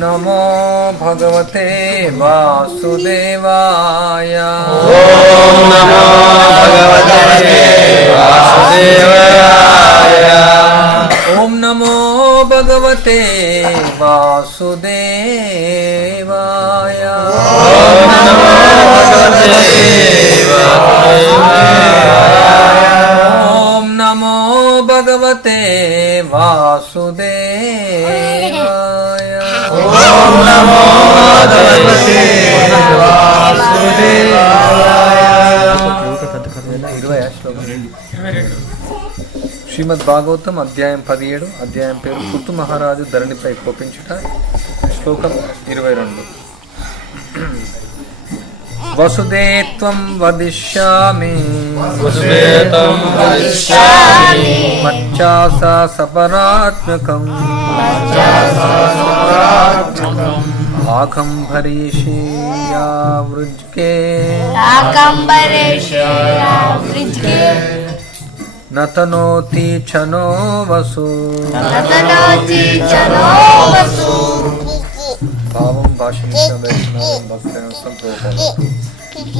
నమో భగవతే వాసుదేవాయ. ఓం నమో భగవతే వాసుదేవాయ. ఓం నమో భగవతే వాసుదేవాయ. ఓం నమో భగవతే వాసుదేవాయ. ఓం నమో భగవతే వాసుదేవాయ. ఓం నమో భగవతే వాసుదేవాయ. 20 శ్లోకం. శ్రీమద్ భాగవతం అధ్యాయం 17. అధ్యాయం పేరు పృథు మహారాజు ధరణిపై కోపించుట. శ్లోకం 22. వసుదేత్వం వదిష్యామి వసుదేత్వం వదిష్యామి మచ్చాస సపరాత్మకం ఆకంభరీషీయా వృజ్కే నతనోతి చనో వసు. భావం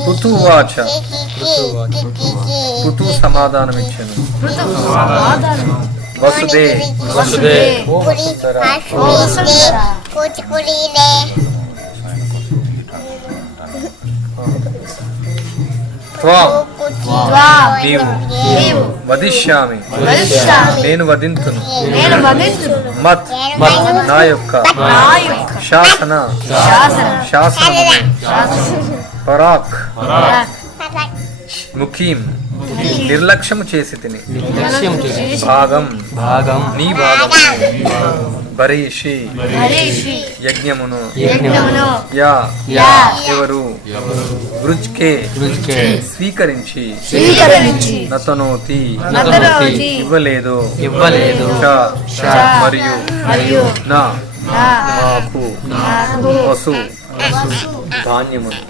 పృథువాచ. పృథు సమాధానమిచ్చెను. వసుదే వసుదే ఓ వసుంధర త్వాం నీవు వదిష్యామి నేను వదింతును మత్ నా యొక్క శాసనమును పరాక్ ముఖీం నిర్లక్ష్యము చేసి తిని భాగం నీ భాగం భరీషి యజ్ఞమును యా ఎవరు వృజ్కే స్వీకరించి నతనోతి ఇవ్వలేదు మరియు నా మాకు వసు ధాన్యమును.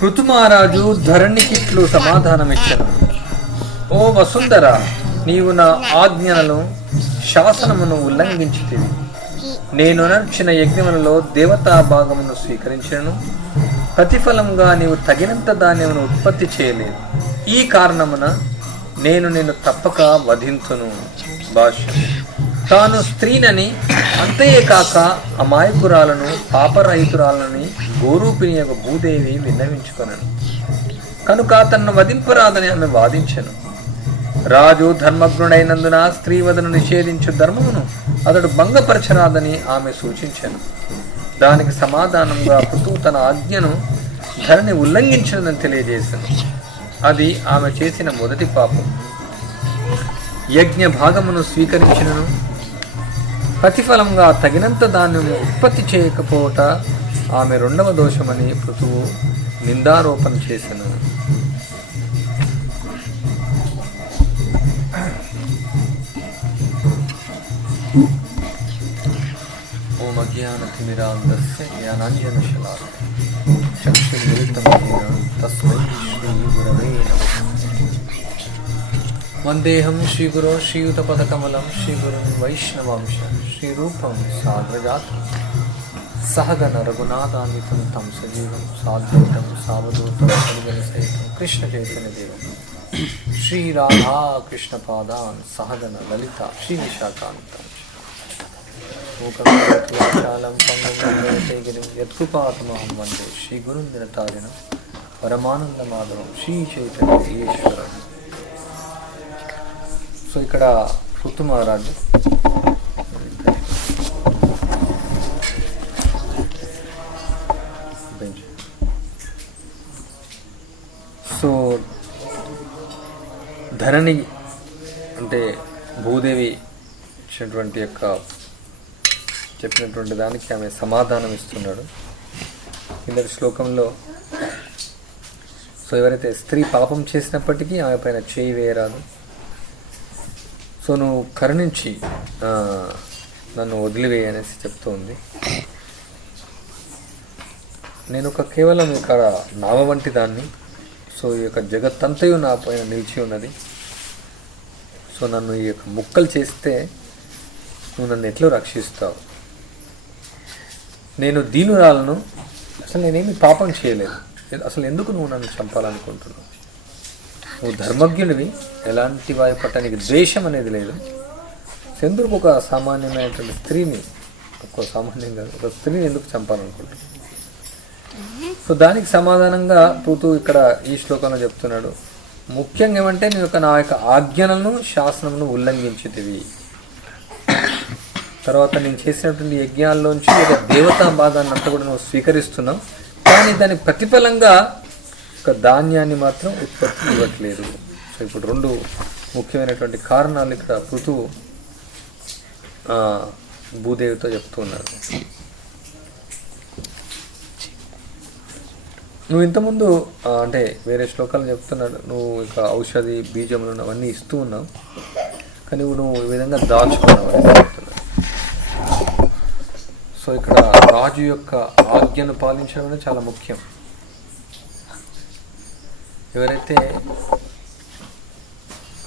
పృథు మహారాజు ధరణికిట్లు సమాధానమిచ్చను. ఓ వసుంధర, నీవు నా ఆజ్ఞలను శాసనమును ఉల్లంఘించితివి. నేను నర్చిన యజ్ఞములలో దేవతా భాగమును స్వీకరించను. ప్రతిఫలంగా నీవు తగినంత ధాన్యమును ఉత్పత్తి చేయలేదు. ఈ కారణమున నేను నిన్ను తప్పక వధింతును. భాష్యం. తాను స్త్రీనని అంతేకాక అమాయకురాలను పాపరహితురాలని గోరూపిణి యొక్క భూదేవి విన్నవించుకొనను. కనుక తనను వధింపరాదని ఆమె వాదించెను. రాజు ధర్మజ్ఞుడైనందున స్త్రీవధను నిషేధించు ధర్మమును అతడు భంగపరచరాదని ఆమె సూచించెను. దానికి సమాధానంగా పృథువు తన ఆజ్ఞను ధరణి ఉల్లంఘించినదని తెలియజేశాను. అది ఆమె చేసిన మొదటి పాపం. యజ్ఞ భాగమును స్వీకరించినను ప్రతిఫలంగా తగినంత ధాన్యము ఉత్పత్తి చేయకపోవట ఆమె రెండవ దోషమని పృథువు నిందారోపణ చేసెను. ఓం అజ్ఞానతిమిరాంధస్య జ్ఞానాంజనశలాకయ చక్షుర్మిలితమేన తస్మై శ్రీ గురవే నమః. వందేహం శ్రీగురో శ్రీయుతపదకమలం శ్రీగురుం వైష్ణవాంశ శ్రీరూపం సాగ్రజాతం సహగణ రఘునాథాన్వితం తం సజీవం సాద్వైతం సావధూతం సరిగణసహితం కృష్ణ చైతన్యదేవం శ్రీ రాధా కృష్ణ పాదాన్ సహగణ లలిత శ్రీ విశాఖాంతం మూకం పంగం యత్కృపాతమహం వందే శ్రీ గురుం దినతారిణం పరమానంద మాధవం శ్రీ చైతన్య ఈశ్వరం. సో ఇక్కడ పృథు మహారాజు సో ధరణి అంటే భూదేవి ఇచ్చినటువంటి యొక్క చెప్పినటువంటి దానికి ఆమె సమాధానం ఇస్తున్నాడు. కిందటి శ్లోకంలో సో ఎవరైతే స్త్రీ పాపం చేసినప్పటికీ ఆమె పైన చేయి వేయరాదు. సో నువ్వు కరుణించి నన్ను వదిలివేయి అనేసి చెప్తూ ఉంది. నేను ఒక కేవలం ఇక్కడ నావ వంటి దాన్ని. సో ఈ యొక్క జగత్తంతయు నా పైన నిలిచి ఉన్నది. సో నన్ను ఈ యొక్క ముక్కలు చేస్తే నువ్వు నన్ను ఎట్లా రక్షిస్తావు? నేను దీనురాలను, అసలు నేనేమి పాపం చేయలేదు, అసలు ఎందుకు నువ్వు నన్ను చంపాలనుకుంటున్నావు? నువ్వు ధర్మజ్ఞుడివి, ఎలాంటి వారి పట్ల నీకు ద్వేషం అనేది లేదు. ఎందుకు ఒక సామాన్యమైనటువంటి స్త్రీని, ఒక సామాన్యంగా ఒక స్త్రీని ఎందుకు చంపాలనుకుంటున్నావు? సో దానికి సమాధానంగా పూతూ ఇక్కడ ఈ శ్లోకంలో చెప్తున్నాడు. ముఖ్యంగా ఏమంటే, నేను నా యొక్క ఆజ్ఞలను శాసనమును ఉల్లంఘించితివి. తర్వాత నేను చేసినటువంటి యజ్ఞాల్లోంచి ఒక దేవతా భాగాన్ని అంతా కూడా నువ్వు స్వీకరిస్తున్నావు, కానీ దానికి ప్రతిఫలంగా ఒక ధాన్యాన్ని మాత్రం ఉత్పత్తి ఇవ్వట్లేదు. సో ఇప్పుడు రెండు ముఖ్యమైనటువంటి కారణాలు ఇక్కడ పృథువు భూదేవితో చెప్తున్నారు. నువ్వు ఇంతకుముందు అంటే వేరే శ్లోకాలు చెప్తున్నాడు, నువ్వు ఇక ఔషధి బీజములు అవన్నీ ఇస్తూ ఉన్నావు, కానీ నువ్వు ఈ విధంగా దాచుకున్నావు అని చెప్తున్నాడు. సో ఇక్కడ రాజు యొక్క ఆజ్ఞను పాలించడం అనేది చాలా ముఖ్యం. ఎవరైతే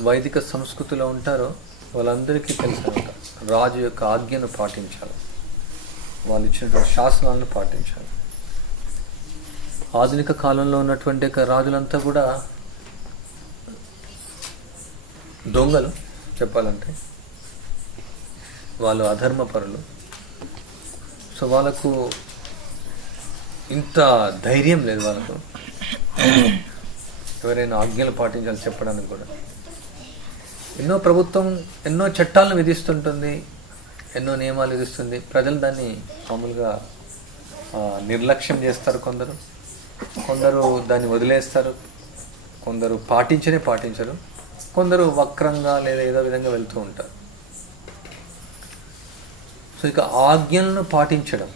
వైదిక సంస్కృతిలో ఉంటారో వాళ్ళందరికీ తెలిసిన రాజు యొక్క ఆజ్ఞను పాటించాలి, వాళ్ళు ఇచ్చినటువంటి శాసనాలను పాటించాలి. ఆధునిక కాలంలో ఉన్నటువంటి రాజులంతా కూడా దొంగలు చెప్పాలంటే, వాళ్ళు అధర్మపరులు. సో వాళ్ళకు ఇంత ధైర్యం లేదు, వాళ్ళకు ఎవరైనా ఆజ్ఞలు పాటించాలి చెప్పడానికి కూడా. ఎన్నో ప్రభుత్వం ఎన్నో చట్టాలను విధిస్తుంటుంది, ఎన్నో నియమాలు విధిస్తుంది, ప్రజలు దాన్ని మామూలుగా నిర్లక్ష్యం చేస్తారు. కొందరు దాన్ని వదిలేస్తారు, కొందరు పాటించరు, కొందరు వక్రంగా లేదా ఏదో విధంగా వెళ్తూ ఉంటారు. సో ఇక ఆజ్ఞలను పాటించడం,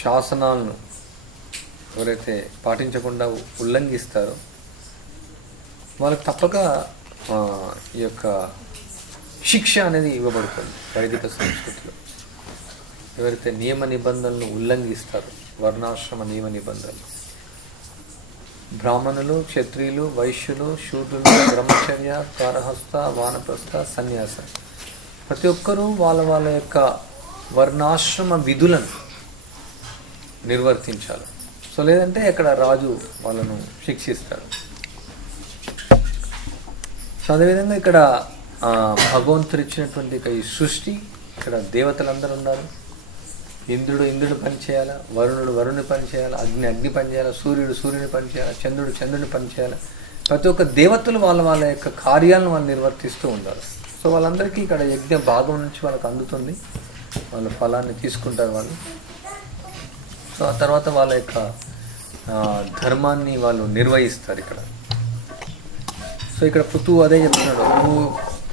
శాసనాలను ఎవరైతే పాటించకుండా ఉల్లంఘిస్తారో వాళ్ళకి తప్పక ఈ యొక్క శిక్ష అనేది ఇవ్వబడుతుంది. వైదిక సంస్కృతిలో ఎవరైతే నియమ నిబంధనలను ఉల్లంఘిస్తారో, వర్ణాశ్రమ నియమ నిబంధనలు, బ్రాహ్మణులు, క్షత్రియులు, వైశ్యులు, శూద్రులు, బ్రహ్మచర్య, కారహస్త, వానప్రస్థ, సన్యాస, ప్రతి ఒక్కరూ వాళ్ళ యొక్క వర్ణాశ్రమ విధులను నిర్వర్తించాలి. సో లేదంటే ఇక్కడ రాజు వాళ్ళను శిక్షిస్తాడు. సో అదేవిధంగా ఇక్కడ భగవంతుడు ఇచ్చినటువంటి ఈ సృష్టి, ఇక్కడ దేవతలందరూ ఉన్నారు. ఇంద్రుడు పని చేయాలా, వరుణుని పని చేయాలా, అగ్ని పని చేయాలా, సూర్యుని పని చేయాలా, చంద్రుని పని చేయాలా. ప్రతి ఒక్క దేవతలు వాళ్ళ యొక్క కార్యాలను వాళ్ళు నిర్వర్తిస్తూ ఉండాలి. సో వాళ్ళందరికీ ఇక్కడ యజ్ఞ భాగం నుంచి వాళ్ళకి అందుతుంది, వాళ్ళ ఫలాన్ని తీసుకుంటారు వాళ్ళు. సో ఆ తర్వాత వాళ్ళ యొక్క ధర్మాన్ని వాళ్ళు నిర్వహిస్తారు ఇక్కడ. సో ఇక్కడ పృథువు అదే చెప్తున్నాడు, నువ్వు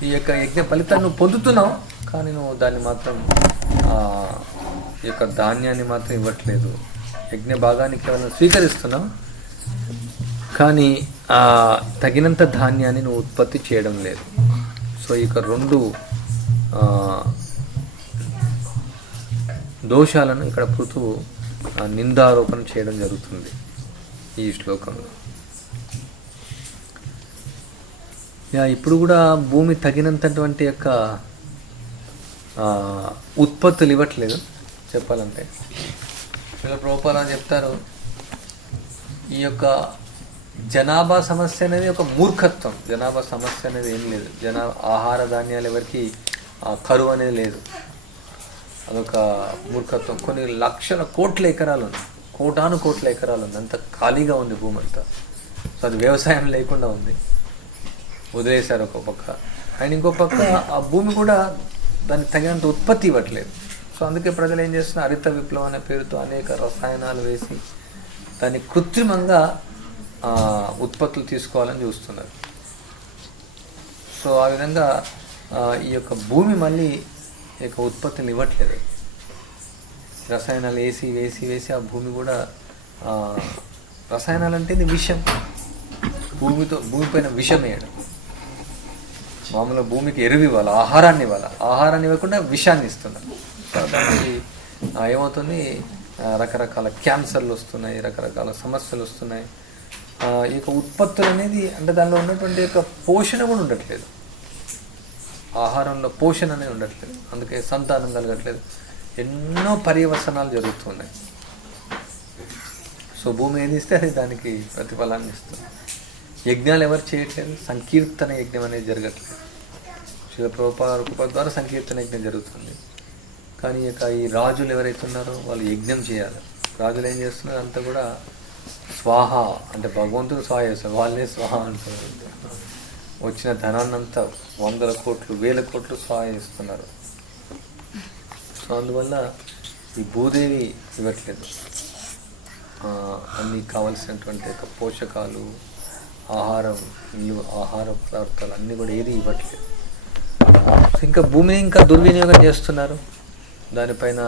ఈ యొక్క యజ్ఞ ఫలితాన్ని నువ్వు పొందుతున్నావు, కానీ నువ్వు దాన్ని మాత్రం ఈ యొక్క ధాన్యాన్ని మాత్రం ఇవ్వట్లేదు. యజ్ఞ భాగాన్ని కేవలం స్వీకరిస్తున్నావు, కానీ తగినంత ధాన్యాన్ని నువ్వు ఉత్పత్తి చేయడం లేదు. సో ఇక రెండు దోషాలను ఇక్కడ పృథువు నిందారోపణ చేయడం జరుగుతుంది ఈ శ్లోకంలో. ఇప్పుడు కూడా భూమి తగినంతటువంటి యొక్క ఉత్పత్తులు ఇవ్వట్లేదు చెప్పాలంటే. ప్రభుపాద చెప్తారు, ఈ యొక్క జనాభా సమస్య అనేది ఒక మూర్ఖత్వం. జనాభా సమస్య అనేది ఏం లేదు, ఆహార ధాన్యాలు ఎవరికి కరువు అనేది లేదు, అదొక మూర్ఖత్వం. కొన్ని లక్షల కోట్ల ఎకరాలు ఉంది, కోట్ల ఎకరాలు ఉంది, అంత ఖాళీగా ఉంది భూమి అంతా. సో అది వ్యవసాయం లేకుండా ఉంది, వదిలేశారు ఒక పక్క. అండ్ ఇంకో పక్క ఆ భూమి కూడా దానికి తగినంత ఉత్పత్తి ఇవ్వట్లేదు. సో అందుకే ప్రజలు ఏం చేస్తున్నారు, హరిత విప్లవం అనే పేరుతో అనేక రసాయనాలు వేసి దాన్ని కృత్రిమంగా ఉత్పత్తులు తీసుకోవాలని చూస్తున్నారు. సో ఆ విధంగా ఈ యొక్క భూమి మళ్ళీ ఈ యొక్క ఉత్పత్తులు ఇవ్వట్లేదు. రసాయనాలు వేసి ఆ భూమి కూడా రసాయనాలు అంటే ఇది విషం, భూమిపైన విషం వేయడం. మామూలుగా భూమికి ఎరువు ఇవ్వాలి, ఆహారాన్ని ఇవ్వకుండా విషాన్ని ఇస్తున్నారు. దానికి ఏమవుతుంది, రకరకాల క్యాన్సర్లు వస్తున్నాయి, రకరకాల సమస్యలు వస్తున్నాయి. ఈ యొక్క ఉత్పత్తులు అనేది అంటే దానిలో ఉన్నటువంటి యొక్క పోషణ కూడా ఉండట్లేదు. ఆహారంలో పోషణ అనేది ఉండట్లేదు, అందుకే సంతానం కలగట్లేదు, ఎన్నో పర్యవసనాలు జరుగుతున్నాయి. సో భూమి ఏది ఇస్తే అది దానికి ప్రతిఫలాన్ని ఇస్తుంది. యజ్ఞాలు ఎవరు చేయట్లేదు, సంకీర్తన యజ్ఞం అనేది జరగట్లేదు. శ్రీల ప్రభుపాద కృప ద్వారా సంకీర్తన యజ్ఞం జరుగుతుంది. కానీ ఇక ఈ రాజులు ఎవరైతే ఉన్నారో వాళ్ళు యజ్ఞం చేయాలి. రాజులు ఏం చేస్తున్నారు, అంతా కూడా స్వాహ అంటే భగవంతుడు స్వాహ చేస్తారు, వాళ్ళే స్వాహ అంటారు. వచ్చిన ధనాన్నంతా 100 కోట్లు 1000 కోట్లు స్వాహ చేస్తున్నారు. సో అందువల్ల ఈ భూదేవి ఇవ్వట్లేదు అన్నీ కావలసినటువంటి యొక్క పోషకాలు, ఆహార పదార్థాలు అన్నీ కూడా ఏది ఇవ్వట్లేదు. ఇంకా భూమిని ఇంకా దుర్వినియోగం చేస్తున్నారు, దానిపైన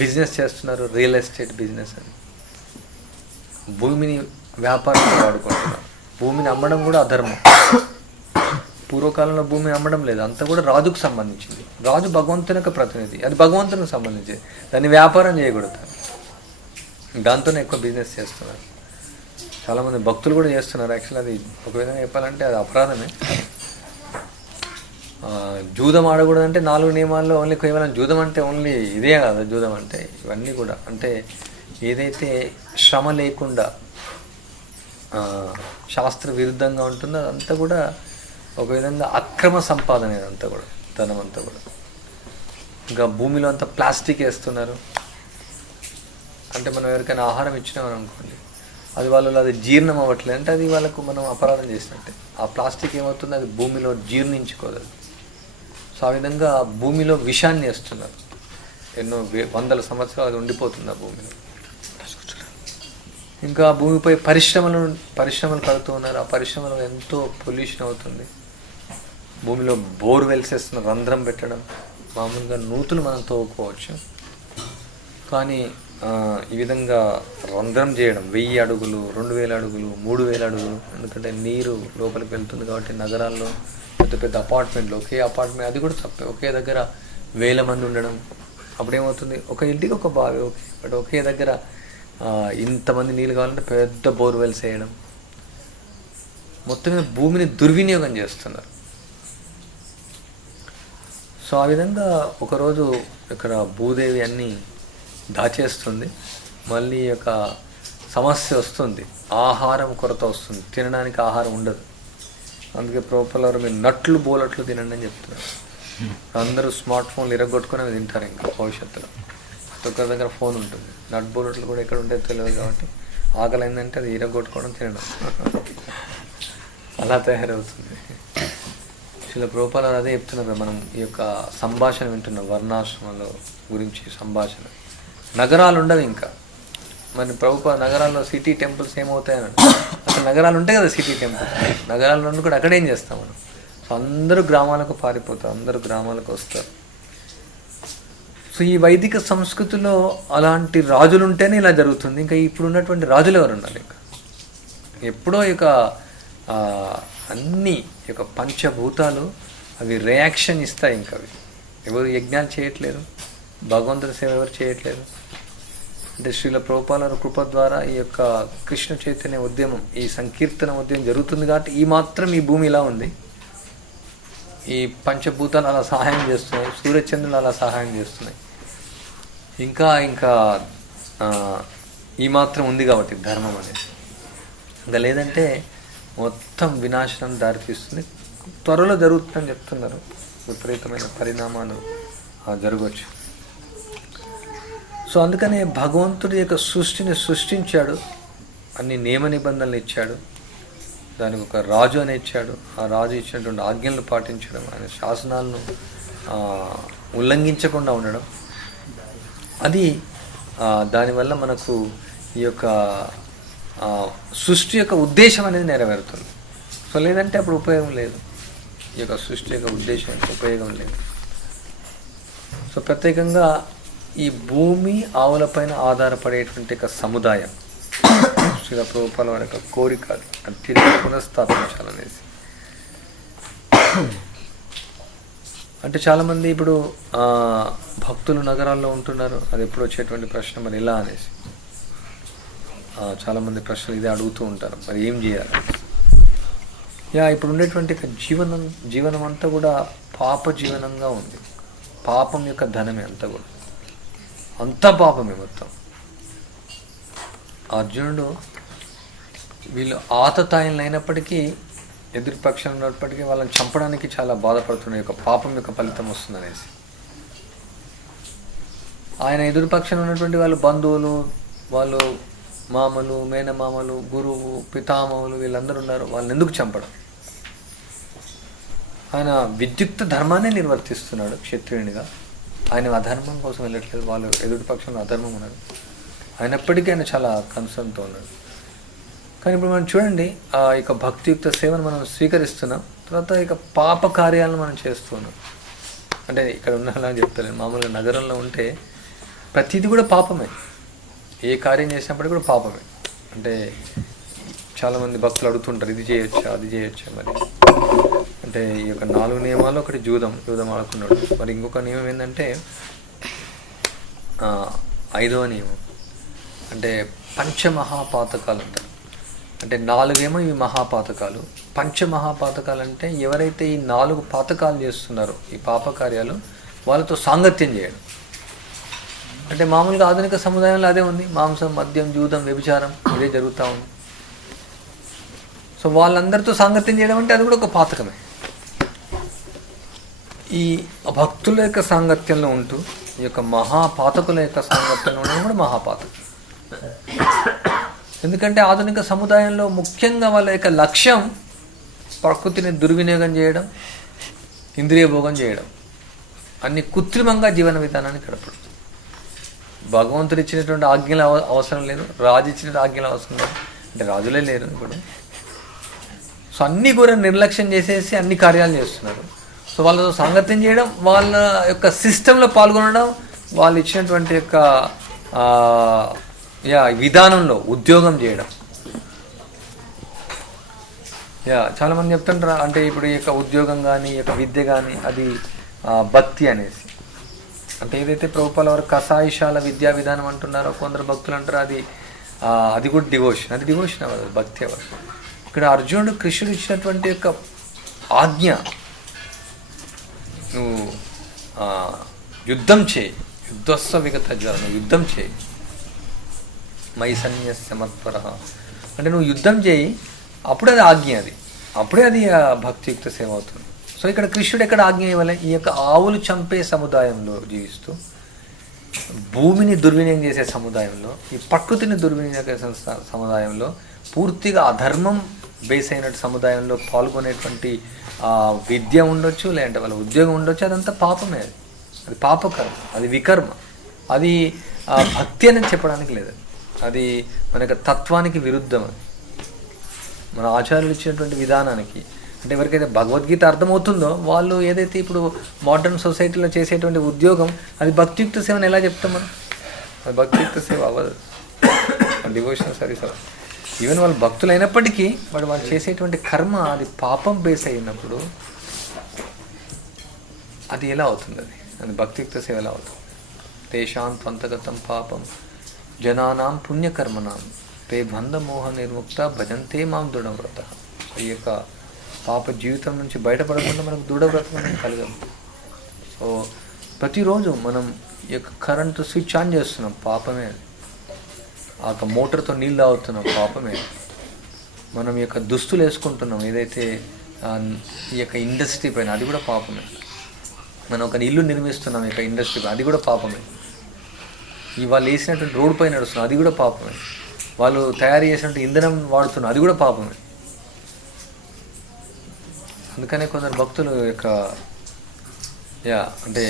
బిజినెస్ చేస్తున్నారు, రియల్ ఎస్టేట్ బిజినెస్ అని. భూమిని వ్యాపారంలో వాడుకుంటున్నారు. భూమిని అమ్మడం కూడా అధర్మం. పూర్వకాలంలో భూమిని అమ్మడం లేదు, అంతా కూడా రాజుకు సంబంధించింది. రాజు భగవంతుని యొక్క ప్రతినిధి, అది భగవంతునికి సంబంధించింది. దాన్ని వ్యాపారం చేయకూడదు, దాంతోనే ఎక్కువ బిజినెస్ చేస్తున్నారు. చాలామంది భక్తులు కూడా చేస్తున్నారు. యాక్చువల్లీ అది ఒక విధంగా చెప్పాలంటే అది అపరాధమే. జూదం ఆడకూడదంటే 4 నియమాల్లో ఓన్లీ కేవలం జూదం అంటే ఓన్లీ ఇదే కాదు. జూదం అంటే ఇవన్నీ కూడా అంటే ఏదైతే శ్రమ లేకుండా శాస్త్ర విరుద్ధంగా ఉంటుందో అదంతా కూడా ఒక విధంగా అక్రమ సంపాదన. అంతా కూడా ధనం అంతా కూడా. ఇంకా భూమిలో అంతా ప్లాస్టిక్ వేస్తున్నారు. అంటే మనం ఎవరికైనా ఆహారం ఇచ్చినామని అనుకోండి, అది వాళ్ళు అది జీర్ణం అవ్వట్లేదు అంటే అది వాళ్ళకు మనం అపరాధం చేసినట్టే. ఆ ప్లాస్టిక్ ఏమవుతుంది, అది భూమిలో జీర్ణించుకోదు. సో ఆ విధంగా భూమిలో విషాన్ని వేస్తున్నారు. ఎన్నో 100 సంవత్సరాలు అది ఉండిపోతుంది ఆ భూమిలో. ఇంకా భూమిపై పరిశ్రమలు కడుతూ ఉన్నారు. ఆ పరిశ్రమలో ఎంతో పొల్యూషన్ అవుతుంది. భూమిలో బోర్వెల్స్ వేస్తున్నారు, రంధ్రం పెట్టడం. మామూలుగా నూతులు మనం తవ్వుకోవచ్చు, కానీ ఈ విధంగా రంధ్రం చేయడం 1000 అడుగులు 2000 అడుగులు 3000 అడుగులు, ఎందుకంటే నీరు లోపలికి వెళ్తుంది కాబట్టి. నగరాల్లో పెద్ద పెద్ద అపార్ట్మెంట్లు, ఒకే అపార్ట్మెంట్, అది కూడా తప్పే. ఒకే దగ్గర 1000 మంది ఉండడం. అప్పుడేమవుతుంది, ఒక ఇంటికి ఒక బావి, ఓకే, బట్ ఒకే దగ్గర ఇంతమంది నీళ్ళు కావాలంటే పెద్ద బోర్వెల్స్ వేయడం. మొత్తం మీద భూమిని దుర్వినియోగం చేస్తున్నారు. సో ఆ విధంగా ఒకరోజు ఇక్కడ భూదేవి అన్నీ దాచేస్తుంది. మళ్ళీ యొక్క సమస్య వస్తుంది, ఆహారం కొరత వస్తుంది, తినడానికి ఆహారం ఉండదు. అందుకే ప్రభుపాదులు మీరు నట్లు బోలట్లు తినండి అని చెప్తున్నారు. అందరూ స్మార్ట్ ఫోన్లు ఇరగొట్టుకుని అవి తింటారు. ఇంకా భవిష్యత్తులో ఒకరి దగ్గర ఫోన్ ఉంటుంది, నట్ బోలట్లు కూడా ఎక్కడ ఉంటే తెలియదు కాబట్టి ఆకలి అయిందంటే అది ఇరగొట్టుకోవడం తినడం అలా తయారవుతుంది. శ్రీల ప్రభుపాదులు అదే చెప్తున్నారు. మనం ఈ యొక్క సంభాషణ వింటున్నాం, వర్ణాశ్రమంలో గురించి సంభాషణ. నగరాలు ఉండవు ఇంకా. మరి ప్రభుపాద నగరాల్లో సిటీ టెంపుల్స్ ఏమవుతాయని, అసలు నగరాలు ఉంటాయి కదా సిటీ టెంపుల్స్. నగరాల్లో ఉండి కూడా అక్కడేం చేస్తాం మనం. సో అందరూ గ్రామాలకు పారిపోతారు, అందరూ గ్రామాలకు వస్తారు. సో ఈ వైదిక సంస్కృతిలో అలాంటి రాజులు ఉంటేనే ఇలా జరుగుతుంది. ఇంకా ఇప్పుడు ఉన్నటువంటి రాజులు ఎవరు ఉన్నారు? ఇంకా ఎప్పుడో ఇక అన్నీ యొక్క పంచభూతాలు అవి రియాక్షన్ ఇస్తాయి. ఇంకా అవి ఎవరు యజ్ఞాలు చేయట్లేదు, భగవంతుడి సేవ ఎవరు చేయట్లేదు. అంటే శ్రీల ప్రభుపాదుల కృప ద్వారా ఈ యొక్క కృష్ణ చైతన్య ఉద్యమం, ఈ సంకీర్తన ఉద్యమం జరుగుతుంది కాబట్టి ఈ మాత్రం ఈ భూమి ఇలా ఉంది. ఈ పంచభూతాలు అలా సహాయం చేస్తున్నాయి, సూర్యచంద్రులు అలా సహాయం చేస్తున్నాయి. ఇంకా ఇంకా ఈ మాత్రం ఉంది కాబట్టి ధర్మం అనేది. ఇంకా లేదంటే మొత్తం వినాశనం దారితీస్తుంది. త్వరలో జరుగుతుందని చెప్తున్నారు. విపరీతమైన పరిణామాలు జరగవచ్చు. సో అందుకనే భగవంతుడి యొక్క సృష్టిని సృష్టించాడు, అన్ని నియమ నిబంధనలు ఇచ్చాడు, దానికి ఒక రాజు అని ఇచ్చాడు. ఆ రాజు ఇచ్చినటువంటి ఆజ్ఞలను పాటించడం, ఆయన శాసనాలను ఉల్లంఘించకుండా ఉండడం, అది దానివల్ల మనకు ఈ యొక్క సృష్టి యొక్క ఉద్దేశం అనేది నెరవేరుతుంది. సో లేదంటే అప్పుడు ఉపయోగం లేదు. ఈ యొక్క సృష్టి యొక్క ఉద్దేశం యొక్క ఉపయోగం లేదు. సో ప్రత్యేకంగా ఈ భూమి ఆవులపైన ఆధారపడేటువంటి ఒక సముదాయం శ్రీల ప్రభుపాదుల వారి యొక్క కోరిక అది తిరిగి పునఃస్థాపించాలనేసి. అంటే చాలామంది ఇప్పుడు భక్తులు నగరాల్లో ఉంటున్నారు, అది ఎప్పుడు వచ్చేటువంటి ప్రశ్న మరి ఎలా అనేసి చాలామంది ప్రశ్నలు ఇదే అడుగుతూ ఉంటారు, మరి ఏం చేయాలి. ఇప్పుడు ఉండేటువంటి జీవనం అంతా కూడా పాప జీవనంగా ఉంది. పాపం యొక్క ధనమే అంతా కూడా, అంతా పాపమే మొత్తం. అర్జునుడు వీళ్ళు ఆతతాయిలు అయినప్పటికీ, ఎదురుపక్షం ఉన్నప్పటికీ వాళ్ళని చంపడానికి చాలా బాధపడుతున్న యొక్క పాపం యొక్క ఫలితం వస్తుందనేసి. ఆయన ఎదురుపక్షం ఉన్నటువంటి వాళ్ళు బంధువులు, వాళ్ళు మామలు, మేనమామలు, గురువు, పితామహులు వీళ్ళందరూ ఉన్నారు. వాళ్ళని ఎందుకు చంపడం? ఆయన విద్యుక్త ధర్మాన్ని నిర్వర్తిస్తున్నాడు క్షత్రియునిగా. ఆయన అధర్మం కోసం వెళ్ళట్లేదు. వాళ్ళు ఎదుటిపక్షంలో అధర్మం ఉన్నారు, అయినప్పటికీ ఆయన చాలా కన్సర్న్తో ఉన్నాడు. కానీ ఇప్పుడు మనం చూడండి, ఆ యొక్క భక్తియుక్త సేవను మనం స్వీకరిస్తున్నాం, తర్వాత ఇక పాప కార్యాలను మనం చేస్తున్నాం. అంటే ఇక్కడ ఉన్నలా చెప్తాను, మామూలుగా నగరంలో ఉంటే ప్రతిదీ కూడా పాపమే. ఏ కార్యం చేసినప్పటికీ కూడా పాపమే. అంటే చాలామంది భక్తులు అడుగుతుంటారు, ఇది చేయొచ్చా, అది చేయొచ్చా. మరి అంటే ఈ యొక్క 4 నియమాలు, ఒకటి జూదం ఆడుకున్నాడు. మరి ఇంకొక నియమం ఏంటంటే 5వ నియమం, అంటే పంచమహాపాతకాలు అంటారు. అంటే 4 ఏమో ఇవి మహాపాతకాలు, పంచమహాపాతకాలు అంటే ఎవరైతే ఈ 4 పాతకాలు చేస్తున్నారో, ఈ పాపకార్యాలు, వాళ్ళతో సాంగత్యం చేయడం. అంటే మామూలుగా ఆధునిక సముదాయంలో అదే ఉంది, మాంసం, మద్యం, జూదం, వ్యభిచారం ఇదే జరుగుతూ ఉంది. సో వాళ్ళందరితో సాంగత్యం చేయడం అంటే అది కూడా ఒక పాతకమే. ఈ భక్తుల యొక్క సాంగత్యంలో ఉంటూ ఈ యొక్క మహాపాతకుల యొక్క సాంగత్యంలో ఉండడం కూడా మహాపాతకం. ఎందుకంటే ఆధునిక సముదాయంలో ముఖ్యంగా వాళ్ళ యొక్క లక్ష్యం ప్రకృతిని దుర్వినియోగం చేయడం, ఇంద్రియ భోగం చేయడం, అన్ని కృత్రిమంగా జీవన విధానాన్ని గడపడం. భగవంతుడు ఇచ్చినటువంటి ఆజ్ఞలు అవసరం లేదు, రాజు ఇచ్చినటువంటి ఆజ్ఞలు అవసరం లేదు. అంటే రాజులే లేరు ఇప్పుడు. సో అన్నీ కూడా నిర్లక్ష్యం చేసేసి అన్ని కార్యాలు చేస్తున్నారు. సో వాళ్ళతో సాంగత్యం చేయడం, వాళ్ళ యొక్క సిస్టంలో పాల్గొనడం, వాళ్ళు ఇచ్చినటువంటి యొక్క విధానంలో ఉద్యోగం చేయడం. చాలామంది చెప్తుంటారు, అంటే ఇప్పుడు ఈ యొక్క ఉద్యోగం కానీ, ఈ యొక్క విద్య కానీ అది భక్తి అనేసి. అంటే ఏదైతే ప్రభుపాల వారు కషాయశాల విద్యా విధానం అంటున్నారో, కొందరు భక్తులు అంటారు అది కూడా డివోషన్. అది డివోషన్ అవ్వదు, భక్తి అవ్వదు. ఇక్కడ అర్జునుడు కృష్ణుడు ఇచ్చినటువంటి యొక్క ఆజ్ఞ, నువ్వు యుద్ధం చేయి, యుద్ధస్వ విగత జ్వర, నువ్వు యుద్ధం చేయి, మై సన్యస్య మత్పర, అంటే నువ్వు యుద్ధం చేయి, అప్పుడే అది ఆజ్ఞ, అప్పుడే అది భక్తియుక్త సేవ అవుతుంది. సో ఇక్కడ కృష్ణుడు ఎక్కడ ఆజ్ఞ ఇవ్వాలి? ఈ యొక్క ఆవులు చంపే సముదాయంలో జీవిస్తూ, భూమిని దుర్వినియోగం చేసే సముదాయంలో, ఈ ప్రకృతిని దుర్వినియోగం చేసే సముదాయంలో, పూర్తిగా అధర్మం బేస్ అయినట్టు సముదాయంలో పాల్గొనేటువంటి విద్య ఉండొచ్చు, లేదంటే వాళ్ళ ఉద్యోగం ఉండొచ్చు, అదంతా పాపమే. అది పాపకర్మ, అది వికర్మ, అది భక్తి అని చెప్పడానికి లేదు. అది మన యొక్క తత్వానికి విరుద్ధం. అది మన ఆచార్యులు ఇచ్చినటువంటి విధానానికి. అంటే ఎవరికైతే భగవద్గీత అర్థమవుతుందో వాళ్ళు ఏదైతే ఇప్పుడు మోడర్న్ సొసైటీలో చేసేటువంటి ఉద్యోగం, అది భక్తియుక్త సేవను ఎలా చెప్తాం మనం? అది భక్తియుక్త సేవ అవ్వదు, డివోషనల్ సర్వీస్ అవ్వదు. ఈవెన్ వాళ్ళు భక్తులు అయినప్పటికీ వాళ్ళు చేసేటువంటి కర్మ అది పాపం బేస్ అయినప్పుడు అది ఎలా అవుతుంది? అది భక్తియుక్త సేవ ఎలా అవుతుంది? తేషాం త్వంతగతం పాపం జనానాం పుణ్యకర్మనాం తే బంధమోహ నిర్ముక్త భజంతే మాం దృఢవ్రత. ఈ యొక్క పాప జీవితం నుంచి బయటపడకుండా మనకు దృఢవ్రతం అనేది కలగదు. సో ప్రతిరోజు మనం ఈ యొక్క కరెంటు స్విచ్ ఆన్ చేస్తున్నాం, పాపమే. ఆ యొక్క మోటార్తో నీళ్ళు తాగుతున్నాం, పాపమే. మనం ఈ యొక్క దుస్తులు వేసుకుంటున్నాం ఏదైతే ఈ యొక్క ఇండస్ట్రీ పైన, అది కూడా పాపమే. మనం ఒక ఇల్లు నిర్మిస్తున్నాం ఈ యొక్క ఇండస్ట్రీ పైన, అది కూడా పాపమే. వాళ్ళు వేసినటువంటి రోడ్డు పైన నడుస్తున్నాం, అది కూడా పాపమే. వాళ్ళు తయారు చేసినటువంటి ఇంధనం వాడుతున్నాం, అది కూడా పాపమే. అందుకనే కొందరు భక్తులు యొక్క అంటే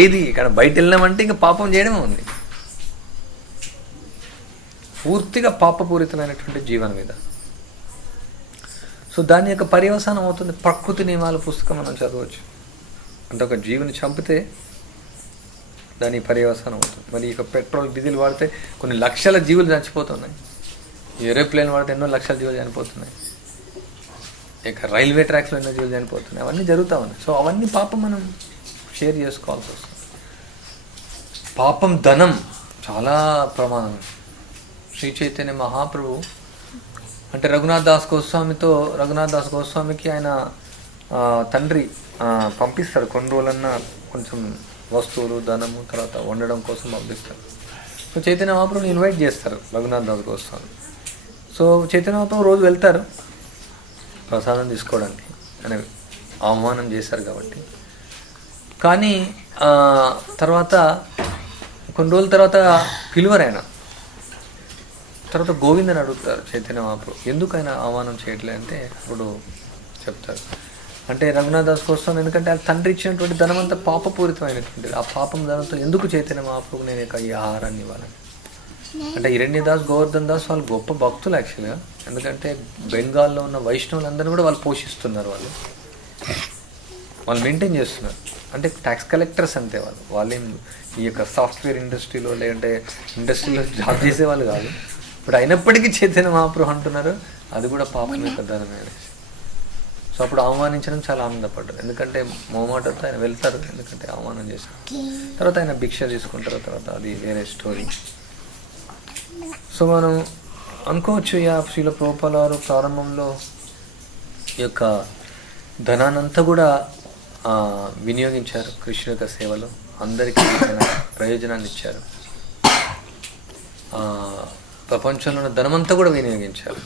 ఏది ఇక్కడ బయట వెళ్ళినామంటే ఇంకా పాపం చేయడమే ఉంది. పూర్తిగా పాపపూరితమైనటువంటి జీవనం మీద. సో దాని యొక్క పర్యవసానం అవుతుంది ప్రకృతి నియమాల పుస్తకం మనం చదవచ్చు. అంటే ఒక జీవిని చంపితే దాని పర్యవసానం అవుతుంది. మరి ఇక పెట్రోల్, డీజిల్ వాడితే కొన్ని లక్షల జీవులు చచ్చిపోతున్నాయి. ఏరోప్లేన్ వాడితే ఎన్నో లక్షల జీవులు చనిపోతున్నాయి. ఇక రైల్వే ట్రాక్స్లో ఎన్నో జీవులు చనిపోతున్నాయి. అవన్నీ జరుగుతూ ఉన్నాయి. సో అవన్నీ పాపం మనం షేర్ చేసుకోవాల్సి వస్తుంది. పాపం ధనం చాలా ప్రమాదం. శ్రీ చైతన్య మహాప్రభు అంటే రఘునాథ్ దాస్ గోస్వామికి ఆయన తండ్రి పంపిస్తాడు, కొన్ని రోజులన్నా కొంచెం వస్తువులు ధనము తర్వాత వండడం కోసం పంపిస్తారు. సో చైతన్య మహాప్రభుని ఇన్వైట్ చేస్తారు రఘునాథ్ దాస్ గోస్వామి. సో చైతన్య మహాప్రభు రోజు వెళ్తారు ప్రసాదం తీసుకోవడానికి, అని ఆహ్వానం చేశారు కాబట్టి. కానీ తర్వాత కొన్ని రోజుల తర్వాత పిలువరు ఆయన. తర్వాత గోవిందని అడుగుతారు చైతన్య మహాప్రభు, ఎందుకు ఆయన ఆహ్వానం చేయట్లే అంటే అప్పుడు చెప్తారు, అంటే రఘునాథ్ దాస్ కోసం, ఎందుకంటే ఆ తండ్రి ఇచ్చినటువంటి ధనం అంతా పాపపూరితమైనటువంటిది, ఆ పాపం ధనంతో ఎందుకు చైతన్య మహాప్రభుకు నేను ఈ ఆహారాన్ని ఇవ్వాలని. అంటే హిరణ్యదాస్, గోవర్ధన్ దాస్ వాళ్ళు గొప్ప భక్తులు యాక్చువల్గా, ఎందుకంటే బెంగాల్లో ఉన్న వైష్ణవులందరూ కూడా వాళ్ళు పోషిస్తున్నారు, వాళ్ళు మెయింటైన్ చేస్తున్నారు. అంటే ట్యాక్స్ కలెక్టర్స్ అంతే వాళ్ళేం ఈ యొక్క సాఫ్ట్వేర్ ఇండస్ట్రీలో లేదంటే ఇండస్ట్రీలో జాబ్ చేసేవాళ్ళు కాదు. ఇప్పుడు అయినప్పటికీ చైతన్య మహాప్రభు అంటున్నారు అది కూడా పాపం యొక్క ధనమే అనేసి. సో అప్పుడు ఆహ్వానించడం చాలా ఆనందపడ్డారు, ఎందుకంటే మొహమాటంతో ఆయన వెళ్తారు, ఎందుకంటే ఆహ్వానం చేశారు. తర్వాత ఆయన భిక్ష తీసుకుంటారు, తర్వాత అది వేరే స్టోరీ. సో మనం అనుకోవచ్చు, శ్రీల ప్రభుపాద వారు ప్రారంభంలో ఈ యొక్క ధనానంతా కూడా వినియోగించారు కృష్ణుని యొక్క సేవలో, అందరికీ ప్రయోజనాన్ని ఇచ్చారు. ప్రపంచంలో ఉన్న ధనమంతా కూడా వినియోగించారు.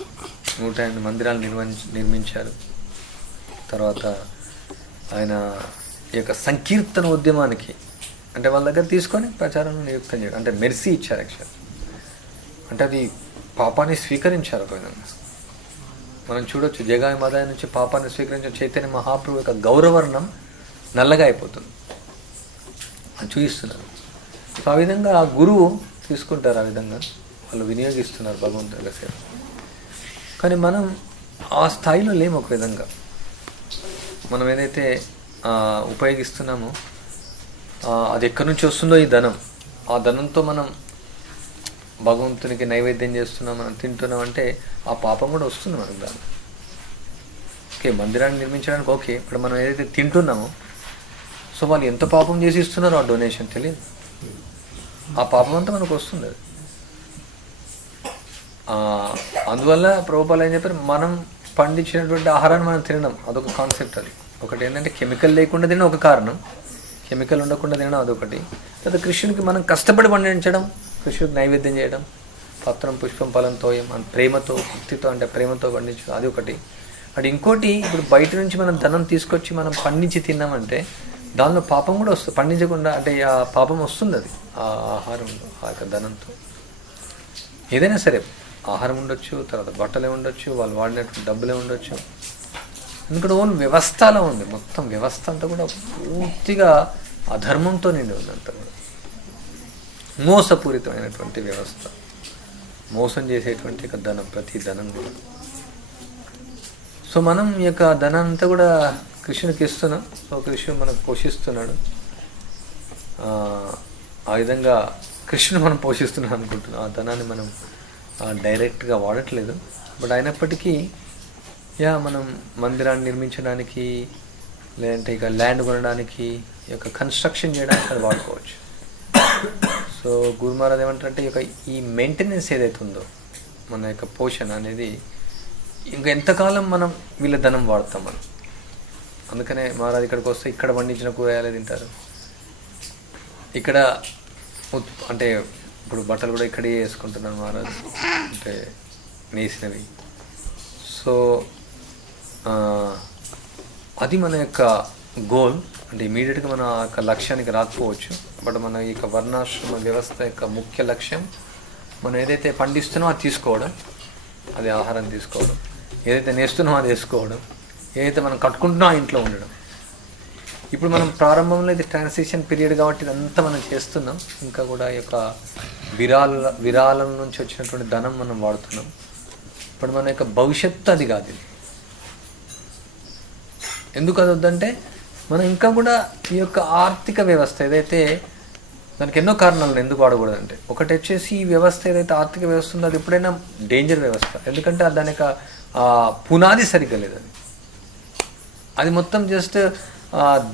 108 మందిరాలు నిర్మించారు. తర్వాత ఆయన ఈ యొక్క సంకీర్తన ఉద్యమానికి అంటే వాళ్ళ దగ్గర తీసుకొని ప్రచారం నియుక్తం చేయడం, అంటే మెర్సీ ఇచ్చారు యాక్చువల్, అంటే అది పాపాన్ని స్వీకరించారు. ఒక విధంగా మనం చూడొచ్చు, జగాయి మదాయి నుంచి పాపాన్ని స్వీకరించిన చైతన్య మహాప్రభు యొక్క గౌరవర్ణం నల్లగా అయిపోతుంది, అని చూపిస్తున్నారు. సో ఆ విధంగా ఆ గురువు తీసుకుంటారు, ఆ విధంగా వాళ్ళు వినియోగిస్తున్నారు భగవంతుడి సేవ. కానీ మనం ఆ స్థాయిలో లేము. ఒక విధంగా మనం ఏదైతే ఉపయోగిస్తున్నామో అది ఎక్కడి నుంచి వస్తుందో ఈ ధనం, ఆ ధనంతో మనం భగవంతునికి నైవేద్యం చేస్తున్నాం, మనం తింటున్నాం అంటే ఆ పాపం కూడా వస్తుంది మనకు. దాన్ని ఓకే, మందిరాన్ని నిర్మించడానికి ఓకే, ఇప్పుడు మనం ఏదైతే తింటున్నామో సో వాళ్ళు ఎంత పాపం చేసి ఇస్తున్నారో ఆ డొనేషన్ తెలియదు, ఆ పాపం అంతా మనకు వస్తుంది. అది అందువల్ల ప్రభుపాలు ఏం చెప్పారు, మనం పండించినటువంటి ఆహారాన్ని మనం తినడం అదొక కాన్సెప్ట్. అది ఒకటి ఏంటంటే కెమికల్ లేకుండా తినడం ఒక కారణం, కెమికల్ ఉండకుండా తినడం అదొకటి. తర్వాత కృష్ణునికి మనం కష్టపడి పండించడం, కృష్ణుడికి నైవేద్యం చేయడం, పత్రం పుష్పం ఫలం తోయం అని ప్రేమతో భక్తితో, అంటే ప్రేమతో పండించడం, అది ఒకటి. అది ఇంకోటి, ఇప్పుడు బయట నుంచి మనం ధనం తీసుకొచ్చి మనం పండించి తిన్నామంటే దానిలో పాపం కూడా వస్తుంది. పండించకుండా అంటే ఆ పాపం వస్తుంది, అది ఆ ఆహారంలో, ఆ యొక్క ధనంతో. ఏదైనా సరే ఆహారం ఉండొచ్చు, తర్వాత బట్టలే ఉండొచ్చు, వాళ్ళు వాడినటువంటి డబ్బులే ఉండొచ్చు. ఎందుకంటే ఓన్ వ్యవస్థ అలా ఉంది, మొత్తం వ్యవస్థ అంతా కూడా పూర్తిగా అధర్మంతో నిండి ఉంది. అంతా కూడా మోసపూరితమైనటువంటి వ్యవస్థ, మోసం చేసేటువంటి యొక్క ధనం, ప్రతి ధనం కూడా. సో మనం ఈ యొక్క ధనాన్ని అంతా కూడా కృష్ణునికి ఇస్తున్నాం. సో కృష్ణుడు మనకు పోషిస్తున్నాడు. ఆ విధంగా కృష్ణుడు మనం పోషిస్తున్నాం అనుకుంటున్నాం. ఆ ధనాన్ని మనం డైరెక్ట్గా వాడట్లేదు. బట్ అయినప్పటికీ మనం మందిరాన్ని నిర్మించడానికి, లేదంటే ఇక ల్యాండ్ కొనడానికి, ఈ యొక్క కన్స్ట్రక్షన్ చేయడానికి అది వాడుకోవచ్చు. సో గురు మహారాజ్ ఏమంటారంటే ఈ మెయింటెనెన్స్ ఏదైతే ఉందో, మన యొక్క పోషణ అనేది ఇంకా ఎంతకాలం మనం వీళ్ళ ధనం వాడతాం మనం. అందుకనే మహారాజ్ ఇక్కడికి వస్తే ఇక్కడ పండించిన కూరగాయలే తింటారు. ఇక్కడ అంటే ఇప్పుడు బట్టలు కూడా ఇక్కడే వేసుకుంటున్నారు మహారాజ్, అంటే నేసినవి. సో అది మన యొక్క గోల్. అంటే ఇమీడియట్గా మన యొక్క లక్ష్యానికి రాకపోవచ్చు, బట్ మన ఈ యొక్క వర్ణాశ్రమ వ్యవస్థ యొక్క ముఖ్య లక్ష్యం మనం ఏదైతే పండిస్తున్నామో అది తీసుకోవడం, అది ఆహారం తీసుకోవడం, ఏదైతే నేస్తున్నామో అది వేసుకోవడం, ఏదైతే మనం కట్టుకుంటున్నామో ఆ ఇంట్లో ఉండడం. ఇప్పుడు మనం ప్రారంభంలో ఇది ట్రాన్సిషన్ పీరియడ్ కాబట్టి ఇదంతా మనం చేస్తున్నాం. ఇంకా కూడా ఈ యొక్క విరాళం నుంచి వచ్చినటువంటి ధనం మనం వాడుతున్నాం. ఇప్పుడు మన యొక్క భవిష్యత్తు అది కాదు. ఇది ఎందుకు అది వద్దంటే, మనం ఇంకా కూడా ఈ యొక్క ఆర్థిక వ్యవస్థ ఏదైతే, దానికి ఎన్నో కారణాలు ఎందుకు వాడకూడదంటే, ఒకటి వచ్చేసి ఈ వ్యవస్థ ఏదైతే ఆర్థిక వ్యవస్థ ఉందో అది ఎప్పుడైనా డేంజర్ వ్యవస్థ. ఎందుకంటే దాని యొక్క పునాది సరిగ్గా లేదు. అది మొత్తం జస్ట్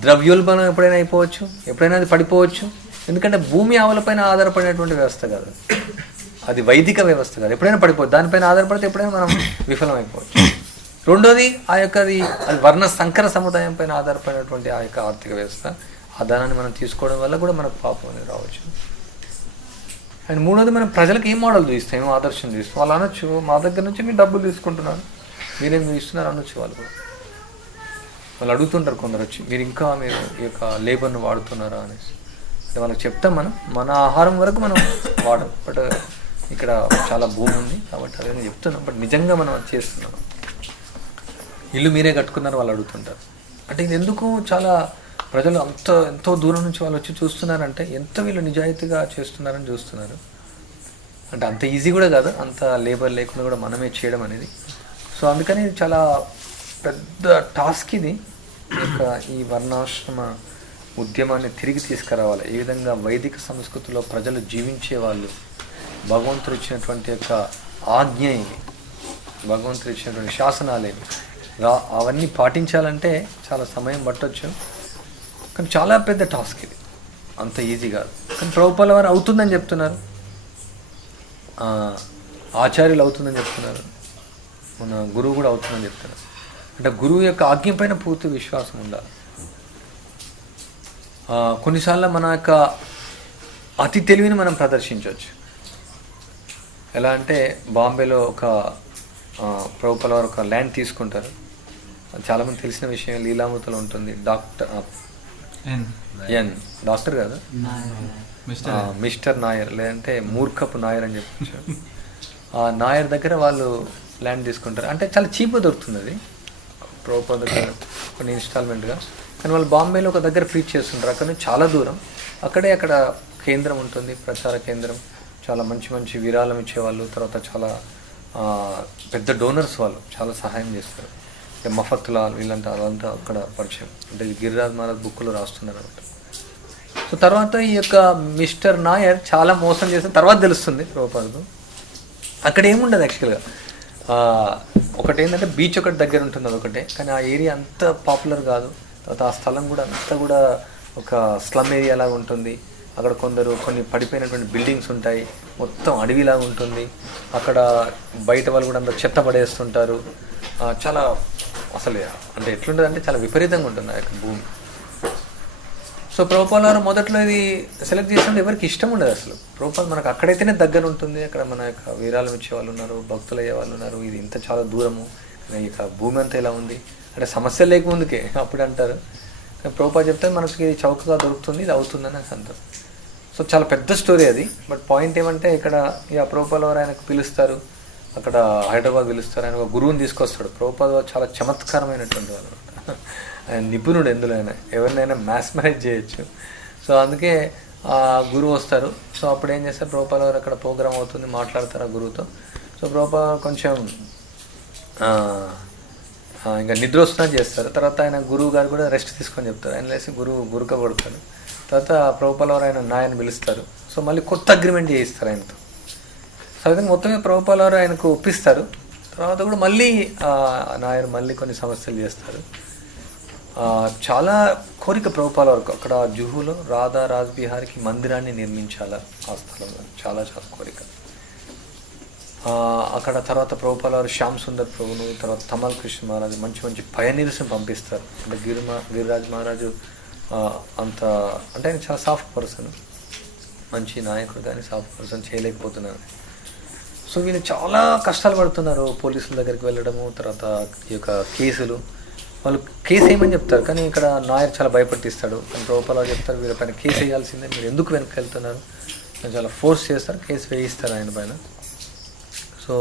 ద్రవ్యోల్బణం ఎప్పుడైనా అయిపోవచ్చు, ఎప్పుడైనా అది పడిపోవచ్చు. ఎందుకంటే భూమి ఆవులపైన ఆధారపడినటువంటి వ్యవస్థ కాదు. అది వైదిక వ్యవస్థ కాదు, ఎప్పుడైనా పడిపోతుంది. దానిపైన ఆధారపడితే ఎప్పుడైనా మనం విఫలమైపోవచ్చు. రెండోది అది వర్ణ సంకర సముదాయం పైన ఆధారపడినటువంటి ఆ యొక్క ఆర్థిక వ్యవస్థ. ఆ ధనాన్ని మనం తీసుకోవడం వల్ల కూడా మనకు పాపం అనేది రావచ్చు. అండ్ మూడోది మనం ప్రజలకు ఏం మోడల్ చూపిస్తాం, ఏమో ఆదర్శం చూస్తాం. వాళ్ళు అనొచ్చు, మా దగ్గర నుంచి మీరు డబ్బులు తీసుకుంటున్నారు, మీరేం ఇస్తున్నారు అనొచ్చు. వాళ్ళు కూడా వాళ్ళు అడుగుతుంటారు కొందరు వచ్చి, మీరు ఈ యొక్క లేబర్ను వాడుతున్నారా అనేసి. అంటే వాళ్ళకి చెప్తాం, మన ఆహారం వరకు మనం వాడం, బట్ ఇక్కడ చాలా భూమి ఉంది కాబట్టి అదే చెప్తున్నాం, బట్ నిజంగా మనం అది చేస్తున్నాం. ఇల్లు మీరే కట్టుకున్నారు వాళ్ళు అడుగుతుంటారు. అంటే ఇది ఎందుకు చాలా ప్రజలు ఎంతో దూరం నుంచి వాళ్ళు వచ్చి చూస్తున్నారంటే ఎంత వీళ్ళు నిజాయితీగా చేస్తున్నారని చూస్తున్నారు. అంటే అంత ఈజీ కూడా కాదు, అంత లేబర్ లేకుండా కూడా మనమే చేయడం అనేది. సో అందుకని ఇది చాలా పెద్ద టాస్క్ ఇది. ఈ వర్ణాశ్రమ ఉద్యమాన్ని తిరిగి తీసుకురావాలి. ఏ విధంగా వైదిక సంస్కృతిలో ప్రజలు జీవించే వాళ్ళు, భగవంతుడు ఇచ్చినటువంటి యొక్క ఆజ్ఞ ఇది, భగవంతుడు ఇచ్చినటువంటి శాసనాలేవి, అవన్నీ పాటించాలంటే చాలా సమయం పట్టవచ్చు. కానీ చాలా పెద్ద టాస్క్ ఇది, అంత ఈజీ కాదు. కానీ ప్రభుపాల వారు అవుతుందని చెప్తున్నారు, ఆచార్యులు అవుతుందని చెప్తున్నారు, మన గురువు కూడా అవుతుందని చెప్తున్నారు. అంటే గురువు యొక్క ఆజ్ఞ పైన పూర్తి విశ్వాసం ఉండాలి. కొన్నిసార్లు మన యొక్క అతి తెలివిని మనం ప్రదర్శించవచ్చు. ఎలా అంటే బాంబేలో ఒక ప్రభుపాల వారు ఒక ల్యాండ్ తీసుకుంటారు. చాలామంది తెలిసిన విషయం, లీలామృతలో ఉంటుంది. డాక్టర్ కాదు, మిస్టర్ నాయర్, లేదంటే మూర్ఖపు నాయర్ అని చెప్పచ్చు. ఆ నాయర్ దగ్గర వాళ్ళు ల్యాండ్ తీసుకుంటారు. అంటే చాలా చీప్గా దొరుకుతుంది అది ప్రభుపాల దగ్గర కొన్ని ఇన్స్టాల్మెంట్గా. కానీ వాళ్ళు బాంబేలో ఒక దగ్గర ప్రీచ్ చేస్తుంటారు. అక్కడ నుంచి చాలా దూరం, అక్కడ కేంద్రం ఉంటుంది, ప్రచార కేంద్రం. చాలా మంచి విరాళం ఇచ్చేవాళ్ళు, తర్వాత చాలా పెద్ద డోనర్స్, వాళ్ళు చాలా సహాయం చేస్తారు. అంటే మఫత్లాల్ వీళ్ళంతా అదంతా అక్కడ పరిచయం. అంటే గిరిరాజ్ మహారాజ్ బుక్లో రాస్తున్నారు అనమాట. సో తర్వాత ఈ యొక్క మిస్టర్ నాయర్ చాలా మోసం చేసిన తర్వాత తెలుస్తుంది ప్రభుపాదకు. అక్కడ ఏముండదు యాక్చువల్గా. ఒకటి ఏంటంటే బీచ్ ఒకటి దగ్గర ఉంటుంది, అదొకటే. కానీ ఆ ఏరియా అంత పాపులర్ కాదు. తర్వాత ఆ స్థలం కూడా అంతా కూడా ఒక స్లమ్ ఏరియా లాగా ఉంటుంది. అక్కడ కొన్ని పడిపోయినటువంటి బిల్డింగ్స్ ఉంటాయి, మొత్తం అడవిలాగా ఉంటుంది. అక్కడ బయట వాళ్ళు కూడా అంత చెత్త పడేస్తుంటారు. చాలా అసలు అంటే ఎట్లుంటుంది అంటే చాలా విపరీతంగా ఉంటుంది ఆ యొక్క భూమి. సో ప్రభుపాల వారు మొదట్లో ఇది సెలెక్ట్ చేస్తుంటే ఎవరికి ఇష్టం ఉండదు అసలు. ప్రభుపాల మనకు అక్కడైతేనే దగ్గర ఉంటుంది, అక్కడ మన యొక్క వీరాలు ఇచ్చే వాళ్ళు ఉన్నారు, భక్తులు అయ్యే వాళ్ళు ఉన్నారు. ఇది ఇంత చాలా దూరము, ఇక భూమి అంతా ఇలా ఉంది అంటే సమస్య లేకముందుకే అప్పుడు అంటారు. కానీ ప్రభుపాల చెప్తే మనకి ఇది చౌకగా దొరుకుతుంది, ఇది అవుతుందని అంటారు. సో చాలా పెద్ద స్టోరీ అది. బట్ పాయింట్ ఏమంటే ఇక్కడ ఇక ప్రభుపాల వారు ఆయనకు పిలుస్తారు, అక్కడ హైదరాబాద్ పిలుస్తారు. ఆయన ఒక గురువుని తీసుకొస్తాడు. ప్రభుపాద వారు చాలా చమత్కారమైనటువంటి వాళ్ళు, ఆయన నిపుణుడు ఎందులో అయినా, ఎవరినైనా మ్యాస్మరైజ్ చేయొచ్చు. సో అందుకే ఆ గురువు వస్తారు. సో అప్పుడు ఏం చేస్తారు, ప్రభుపాద వారు అక్కడ ప్రోగ్రామ్ అవుతుంది, మాట్లాడతారు ఆ గురువుతో. సో ప్రభుపాద కొంచెం ఇంకా నిద్ర వస్తుందని చేస్తారు. తర్వాత ఆయన గురువు గారు కూడా రెస్ట్ తీసుకొని చెప్తారు. ఆయన లేసి గురుక కొడతారు. తర్వాత ప్రభుపాల వారు ఆయన నాయని పిలుస్తారు. సో మళ్ళీ కొత్త అగ్రిమెంట్ చేయిస్తారు ఆయనతో. సో విధంగా మొత్తమే ప్రభుపాల వారు ఆయనకు ఒప్పిస్తారు. తర్వాత కూడా మళ్ళీ నాయర్ మళ్ళీ కొన్ని సమస్యలు చేస్తారు. చాలా కోరిక ప్రభుపాల వరకు అక్కడ జుహులో రాధా రాజ్బిహార్కి మందిరాన్ని నిర్మించాలా ఆ స్థలంలో, చాలా కోరిక. అక్కడ తర్వాత ప్రభుపాల వారు శ్యామ్ సుందర్ ప్రభును, తర్వాత తమల్ కృష్ణ మహారాజు మంచి పయనీర్స్ని పంపిస్తారు. అంటే గిరిరాజ్ మహారాజు అంత అంటే ఆయన చాలా సాఫ్ట్ పర్సన్, మంచి నాయకుడు, కానీ సాఫ్ట్ పర్సన్ చేయలేకపోతున్నారు. సో వీళ్ళు చాలా కష్టాలు పడుతున్నారు. పోలీసుల దగ్గరికి వెళ్ళడము, తర్వాత ఈ యొక్క కేసులు, వాళ్ళు కేసు వేయమని చెప్తారు. కానీ ఇక్కడ నాయర్ చాలా భయపట్టిస్తాడు. కానీ ప్రభుపాల వారు చెప్తారు, వీళ్ళపైన కేసు వేయాల్సిందే, మీరు ఎందుకు వెనక్కి వెళ్తున్నారు, చాలా ఫోర్స్ చేస్తారు, కేసు వేయిస్తారు ఆయన పైన. సో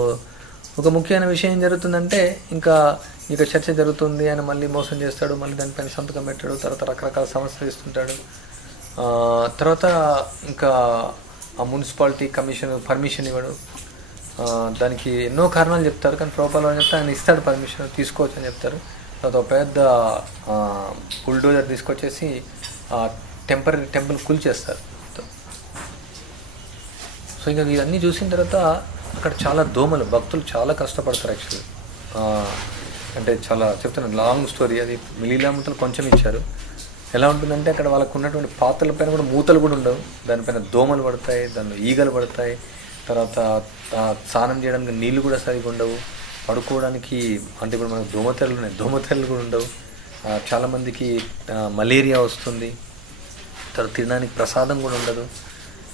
ఒక ముఖ్యమైన విషయం ఏం జరుగుతుందంటే, ఇంకా చర్చ జరుగుతుంది, ఆయన మళ్ళీ మోసం చేస్తాడు, మళ్ళీ దానిపైన సంతకం పెట్టాడు, తర్వాత రకరకాల సమస్యలు ఇస్తుంటాడు. తర్వాత ఇంకా ఆ మున్సిపాలిటీ కమిషన్ పర్మిషన్ ఇవ్వడు, దానికి ఎన్నో కారణాలు చెప్తారు. కానీ ప్రభుపాల వారు చెప్తే ఆయన ఇస్తాడు, పర్మిషన్ తీసుకోవచ్చు అని చెప్తారు. తర్వాత ఒక పెద్ద బుల్డోజర్ తీసుకొచ్చేసి టెంపరీ టెంపుల్ కూల్చేస్తారు. సో ఇంకా ఇవన్నీ చూసిన తర్వాత అక్కడ చాలా దోమలు, భక్తులు చాలా కష్టపడతారు యాక్చువల్లీ. అంటే చాలా చెప్తున్నాను, లాంగ్ స్టోరీ అది. లీలామృతలు కొంచెం ఇచ్చారు. ఎలా ఉంటుందంటే అక్కడ వాళ్ళకు ఉన్నటువంటి పాత్రల పైన కూడా మూతలు కూడా ఉండవు, దానిపైన దోమలు పడతాయి, దానిలో ఈగలు పడతాయి, తర్వాత స్నానం చేయడానికి నీళ్ళు కూడా సరిగా ఉండవు, పడుకోవడానికి అంటే ఇప్పుడు మనకు దోమతెరలు ఉన్నాయి, దోమతెరలు కూడా ఉండవు. చాలామందికి మలేరియా వస్తుంది. తర్వాత తినడానికి ప్రసాదం కూడా ఉండదు.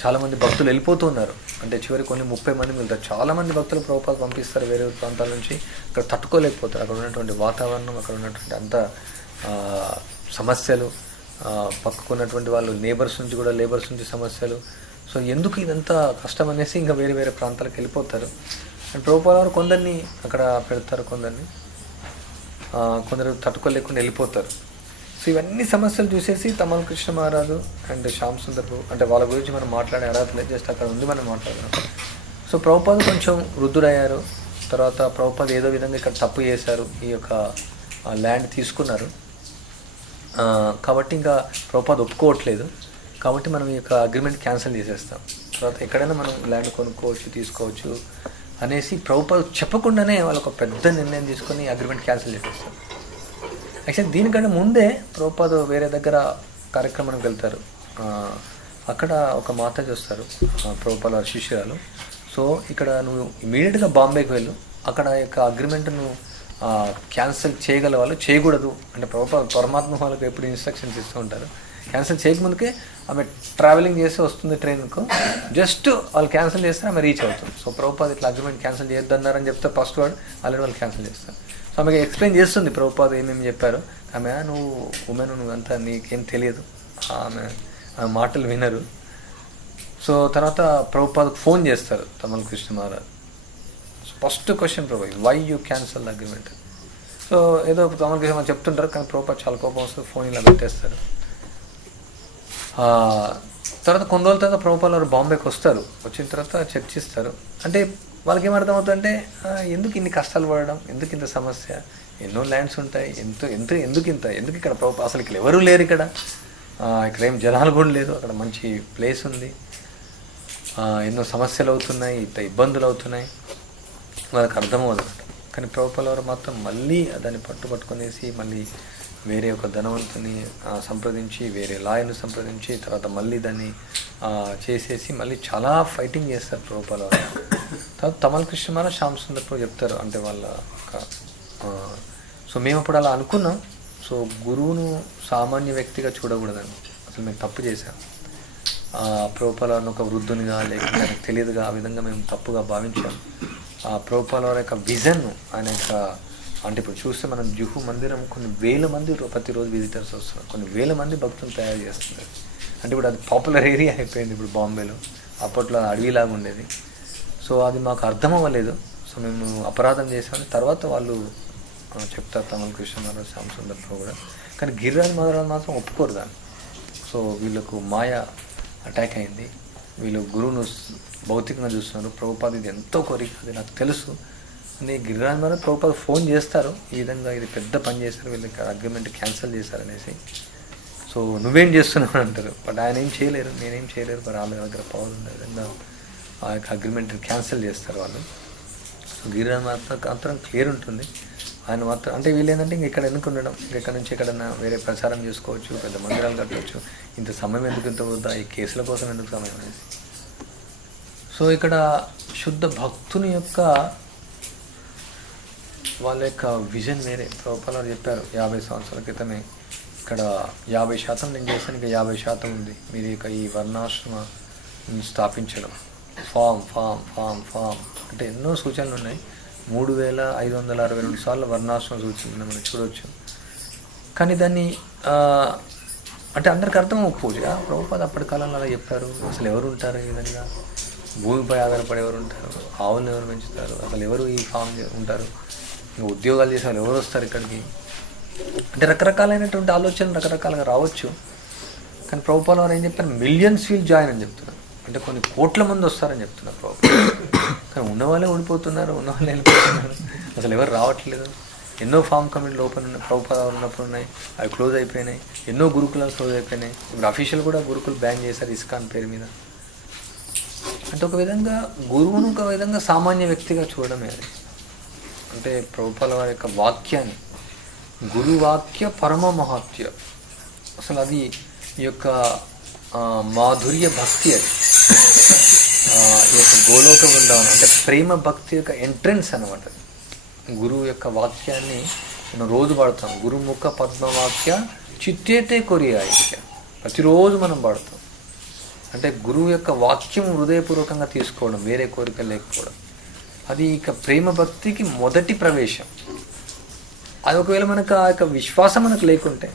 చాలామంది భక్తులు వెళ్ళిపోతూ ఉన్నారు. అంటే చివరి కొన్ని 30 మంది మిగులుతారు. చాలామంది భక్తులు ప్రభుపాద పంపిస్తారు వేరే ప్రాంతాల నుంచి. అక్కడ తట్టుకోలేకపోతారు. అక్కడ ఉన్నటువంటి వాతావరణం, అక్కడ ఉన్నటువంటి అంత సమస్యలు, పక్కకున్నటువంటి వాళ్ళు లేబర్స్ నుంచి సమస్యలు. సో ఎందుకు ఇదంతా కష్టం అనేసి ఇంకా వేరే వేరే ప్రాంతాలకు వెళ్ళిపోతారు. అండ్ ప్రభుపాద వారు కొందరిని అక్కడ పెడతారు, కొందరు తట్టుకోలేకుండా వెళ్ళిపోతారు. సో ఇవన్నీ సమస్యలు చూసేసి తమల్ కృష్ణ మహారాజు అండ్ శ్యామ్ సుందర్ అంటే వాళ్ళ గురించి మనం మాట్లాడే అర్హత లేదు, జస్ట్ అక్కడ ఉంది మనం మాట్లాడదాం. సో ప్రభుపాద కొంచెం వృద్ధుడయ్యారు. తర్వాత ప్రభుపాద ఏదో విధంగా ఇక్కడ తప్పు చేశారు, ఈ యొక్క ల్యాండ్ తీసుకున్నారు కాబట్టి ఇంకా ప్రభుపాద ఒప్పుకోవట్లేదు. కాబట్టి మనం ఈ యొక్క అగ్రిమెంట్ క్యాన్సిల్ చేసేస్తాం. తర్వాత ఎక్కడైనా మనం ల్యాండ్ కొనుక్కోవచ్చు, తీసుకోవచ్చు అనేసి ప్రభుపాద చెప్పకుండానే వాళ్ళు ఒక పెద్ద నిర్ణయం తీసుకొని అగ్రిమెంట్ క్యాన్సిల్ చేసేస్తాం. యాక్చువల్లీ దీనికంటే ముందే ప్రభుపాద వేరే దగ్గర కార్యక్రమానికి వెళ్తారు. అక్కడ ఒక మాతాజీ వస్తారు, ప్రభుపాద వారి శిష్యురాలు. సో ఇక్కడ నువ్వు ఇమీడియట్గా బాంబేకి వెళ్ళు, అక్కడ యొక్క అగ్రిమెంట్ను క్యాన్సిల్ చేయగల వాళ్ళు చేయకూడదు అంటే ప్రభుపాద పరమాత్మ వాళ్ళకి ఎప్పుడు ఇన్స్ట్రక్షన్స్ ఇస్తూ ఉంటారు. క్యాన్సిల్ చేయకముందుకే ఆమె ట్రావెలింగ్ చేసి వస్తుంది ట్రైన్కు, జస్ట్ వాళ్ళు క్యాన్సిల్ చేస్తే ఆమె రీచ్ అవుతుంది. సో ప్రభుపాద ఇట్లా అగ్రిమెంట్ క్యాన్సిల్ చేయొద్దన్నారని చెప్తే ఫస్ట్ వాడు ఆల్రెడీ వాళ్ళు క్యాన్సిల్ చేస్తారు. సో ఆమెకి ఎక్స్ప్లెయిన్ చేస్తుంది ప్రభుపాద ఏమేమి చెప్పారు. ఆమె నువ్వు ఉమెన్, నువ్వంతా నీకేం తెలియదు, ఆమె మాటలు వినరు. సో తర్వాత ప్రభుపాదకు ఫోన్ చేస్తారు Tamal Krishna Maharaj. So first question Prabhupada, why you cancel agreement. So ఏదో తమల్ కృష్ణ మహారాజ్ చెప్తుంటారు, కానీ ప్రభుపాద చాలా కోపం వస్తుంది, ఫోన్ ఇలా పెట్టేస్తారు. తర్వాత కొన్ని రోజుల తర్వాత ప్రభుపాద వారు బాంబేకి వస్తారు. వచ్చిన తర్వాత చర్చిస్తారు. అంటే వాళ్ళకి ఏమర్థమవుతుందంటే ఎందుకు ఇన్ని కష్టాలు పడడం, ఎందుకు ఇంత సమస్య, ఎన్నో ల్యాండ్స్ ఉంటాయి, ఎందుకు ఇక్కడ అసలు ఇక్కడ ఎవరూ లేరు, ఇక్కడ ఏం జనాలు కూడా లేదు, అక్కడ మంచి ప్లేస్ ఉంది, ఎన్నో సమస్యలు అవుతున్నాయి, ఇంత ఇబ్బందులు అవుతున్నాయి, వాళ్ళకి అర్థమవుతుంది. కానీ ప్రభుపాద వారు మాత్రం మళ్ళీ దాన్ని పట్టుకొనేసి మళ్ళీ వేరే ఒక ధనవంతుని సంప్రదించి, వేరే లాయర్ని సంప్రదించి, తర్వాత మళ్ళీ దాన్ని చేసేసి మళ్ళీ చాలా ఫైటింగ్ చేస్తారు ప్రభుపాద వారు. తర్వాత తమల్ కృష్ణ మహారాజ్ శ్యామ్ సుందర్ చెప్తారు, అంటే వాళ్ళ సో మేము అప్పుడు అలా అనుకున్నాం. సో గురువును సామాన్య వ్యక్తిగా చూడకూడదండి, అసలు మేము తప్పు చేశాం. ప్రభుపాద వారిని ఒక వృద్ధునిగా లేకపోతే ఆయనకు తెలియదుగా ఆ విధంగా మేము తప్పుగా భావించాం. ప్రభుపాద వారి యొక్క విజన్, ఆయన యొక్క అంటే ఇప్పుడు చూస్తే మనం జుహు మందిరం కొన్ని వేల మంది ప్రతిరోజు విజిటర్స్ వస్తున్నారు, కొన్ని వేల మంది భక్తులు తయారు చేస్తున్నారు. అంటే ఇప్పుడు అది పాపులర్ ఏరియా అయిపోయింది ఇప్పుడు బాంబేలో. అప్పట్లో అడవిలాగా ఉండేది. సో అది మాకు అర్థం అవ్వలేదు. సో మేము అపరాధం చేసామని తర్వాత వాళ్ళు చెప్తారు తమల్ కృష్ణ మహారాజ్, శ్యామ్ సుందర్ కూడా. కానీ గిరిరాజ్ మహారాజ్ మాత్రం ఒప్పుకోరు దాన్ని. సో వీళ్ళకు మాయ అటాక్ అయింది, వీళ్ళు గురువును భౌతికంగా చూస్తున్నారు. ప్రభుపాద ఇది ఎంతో కోరిక, అది నాకు తెలుసు అని గిరిరాజ్ మహారాజ్ ప్రభుపాద ఫోన్ చేస్తారు, ఈ విధంగా ఇది పెద్ద పని చేశారు, వీళ్ళకి అగ్రిమెంట్ క్యాన్సిల్ చేశారనేసి. సో నువ్వేం చేస్తున్నావు అంటారు. బట్ ఆయన ఏం చేయలేరు, నేనేం చేయలేరు, మరి వాళ్ళ దగ్గర పవర్ ఉండే విధంగా ఆ యొక్క అగ్రిమెంట్ క్యాన్సిల్ చేస్తారు వాళ్ళు. సో గిరిరాజ్ మాత్రం క్లియర్ ఉంటుంది. ఆయన మాత్రం అంటే వీళ్ళు ఏంటంటే ఇంక ఇక్కడ ఎందుకు ఉండడం, ఇక్కడ నుంచి ఎక్కడన్నా వేరే ప్రచారం చేసుకోవచ్చు, పెద్ద మందిరాలు కట్టవచ్చు, ఇంత సమయం ఎందుకు ఇంత వద్దా, ఈ కేసుల కోసం ఎందుకు సమయం అనేది. సో ఇక్కడ శుద్ధ భక్తుని యొక్క వాళ్ళ యొక్క విజన్ వేరే. ప్రభుపాద చెప్పారు 50 సంవత్సరాల క్రితమే, ఇక్కడ 50% నేను చేశాను, ఇంకా 50% ఉంది, మీరు ఇక ఈ వర్ణాశ్రమ స్థాపించడం. ఫామ్ అంటే ఎన్నో సూచనలు ఉన్నాయి. 3562 సార్లు వర్ణాశ్రమ సూచనలు మనం చూడవచ్చు. కానీ దాన్ని అంటే అందరికి అర్థం అవ్వకపోవచ్చు. ప్రభుపాద అప్పటి కాలంలో అలా చెప్పారు. అసలు ఎవరు ఉంటారు ఈ విధంగా, భూమిపై ఆధారపడి ఎవరు ఉంటారు, ఆవులను ఎవరు పెంచుతారు, అసలు ఎవరు ఈ ఫామ్ ఉంటారు, ఇంకా ఉద్యోగాలు చేసే వాళ్ళు ఎవరు వస్తారు ఇక్కడికి, అంటే రకరకాలైనటువంటి ఆలోచనలు రకరకాలుగా రావచ్చు. కానీ ప్రభుపాద వారు ఏం చెప్పారు, మిలియన్స్ విల్ జాయిన్ అని చెప్తున్నారు. అంటే కొన్ని కోట్ల మంది వస్తారని చెప్తున్నారు ప్రభుపాద. కానీ ఉన్నవాళ్ళే ఓడిపోతున్నారు, ఉన్నవాళ్ళే వెళ్ళిపోతున్నారు, అసలు ఎవరు రావట్లేదు. ఎన్నో ఫామ్ కమిటీలు ఓపెన్ ఉన్నాయి, ప్రభుపాద ఉన్నప్పుడు ఉన్నాయి, అవి క్లోజ్ అయిపోయినాయి. ఎన్నో గురుకులాలు క్లోజ్ అయిపోయినాయి. ఇప్పుడు అఫీషియల్ కూడా గురుకులు బ్యాన్ చేశారు ఇస్కాన్ పేరు మీద. అంటే ఒక విధంగా గురువును ఒక విధంగా సామాన్య వ్యక్తిగా చూడడమే అది. అంటే ప్రభుపాద వారి యొక్క వాక్యాన్ని, గురువాక్య పరమ మహాత్య, అసలు అది ఈ యొక్క మాధుర్య భక్తి అది. ఈ యొక్క గోలోక బృందావనం అంటే ప్రేమ భక్తి యొక్క ఎంట్రన్స్ అనమాట. గురువు యొక్క వాక్యాన్ని మనం రోజు పాడుతాం. గురుముఖ పద్మవాక్య చిత్తేతే కొరియాయిత్య, ప్రతిరోజు మనం పాడుతాం. అంటే గురువు యొక్క వాక్యం హృదయపూర్వకంగా తీసుకోవడం, వేరే కోరిక లేకపోవడం, అది ఇక ప్రేమ భక్తికి మొదటి ప్రవేశం. అది ఒకవేళ మనకు ఆ యొక్క విశ్వాసం మనకు లేకుంటే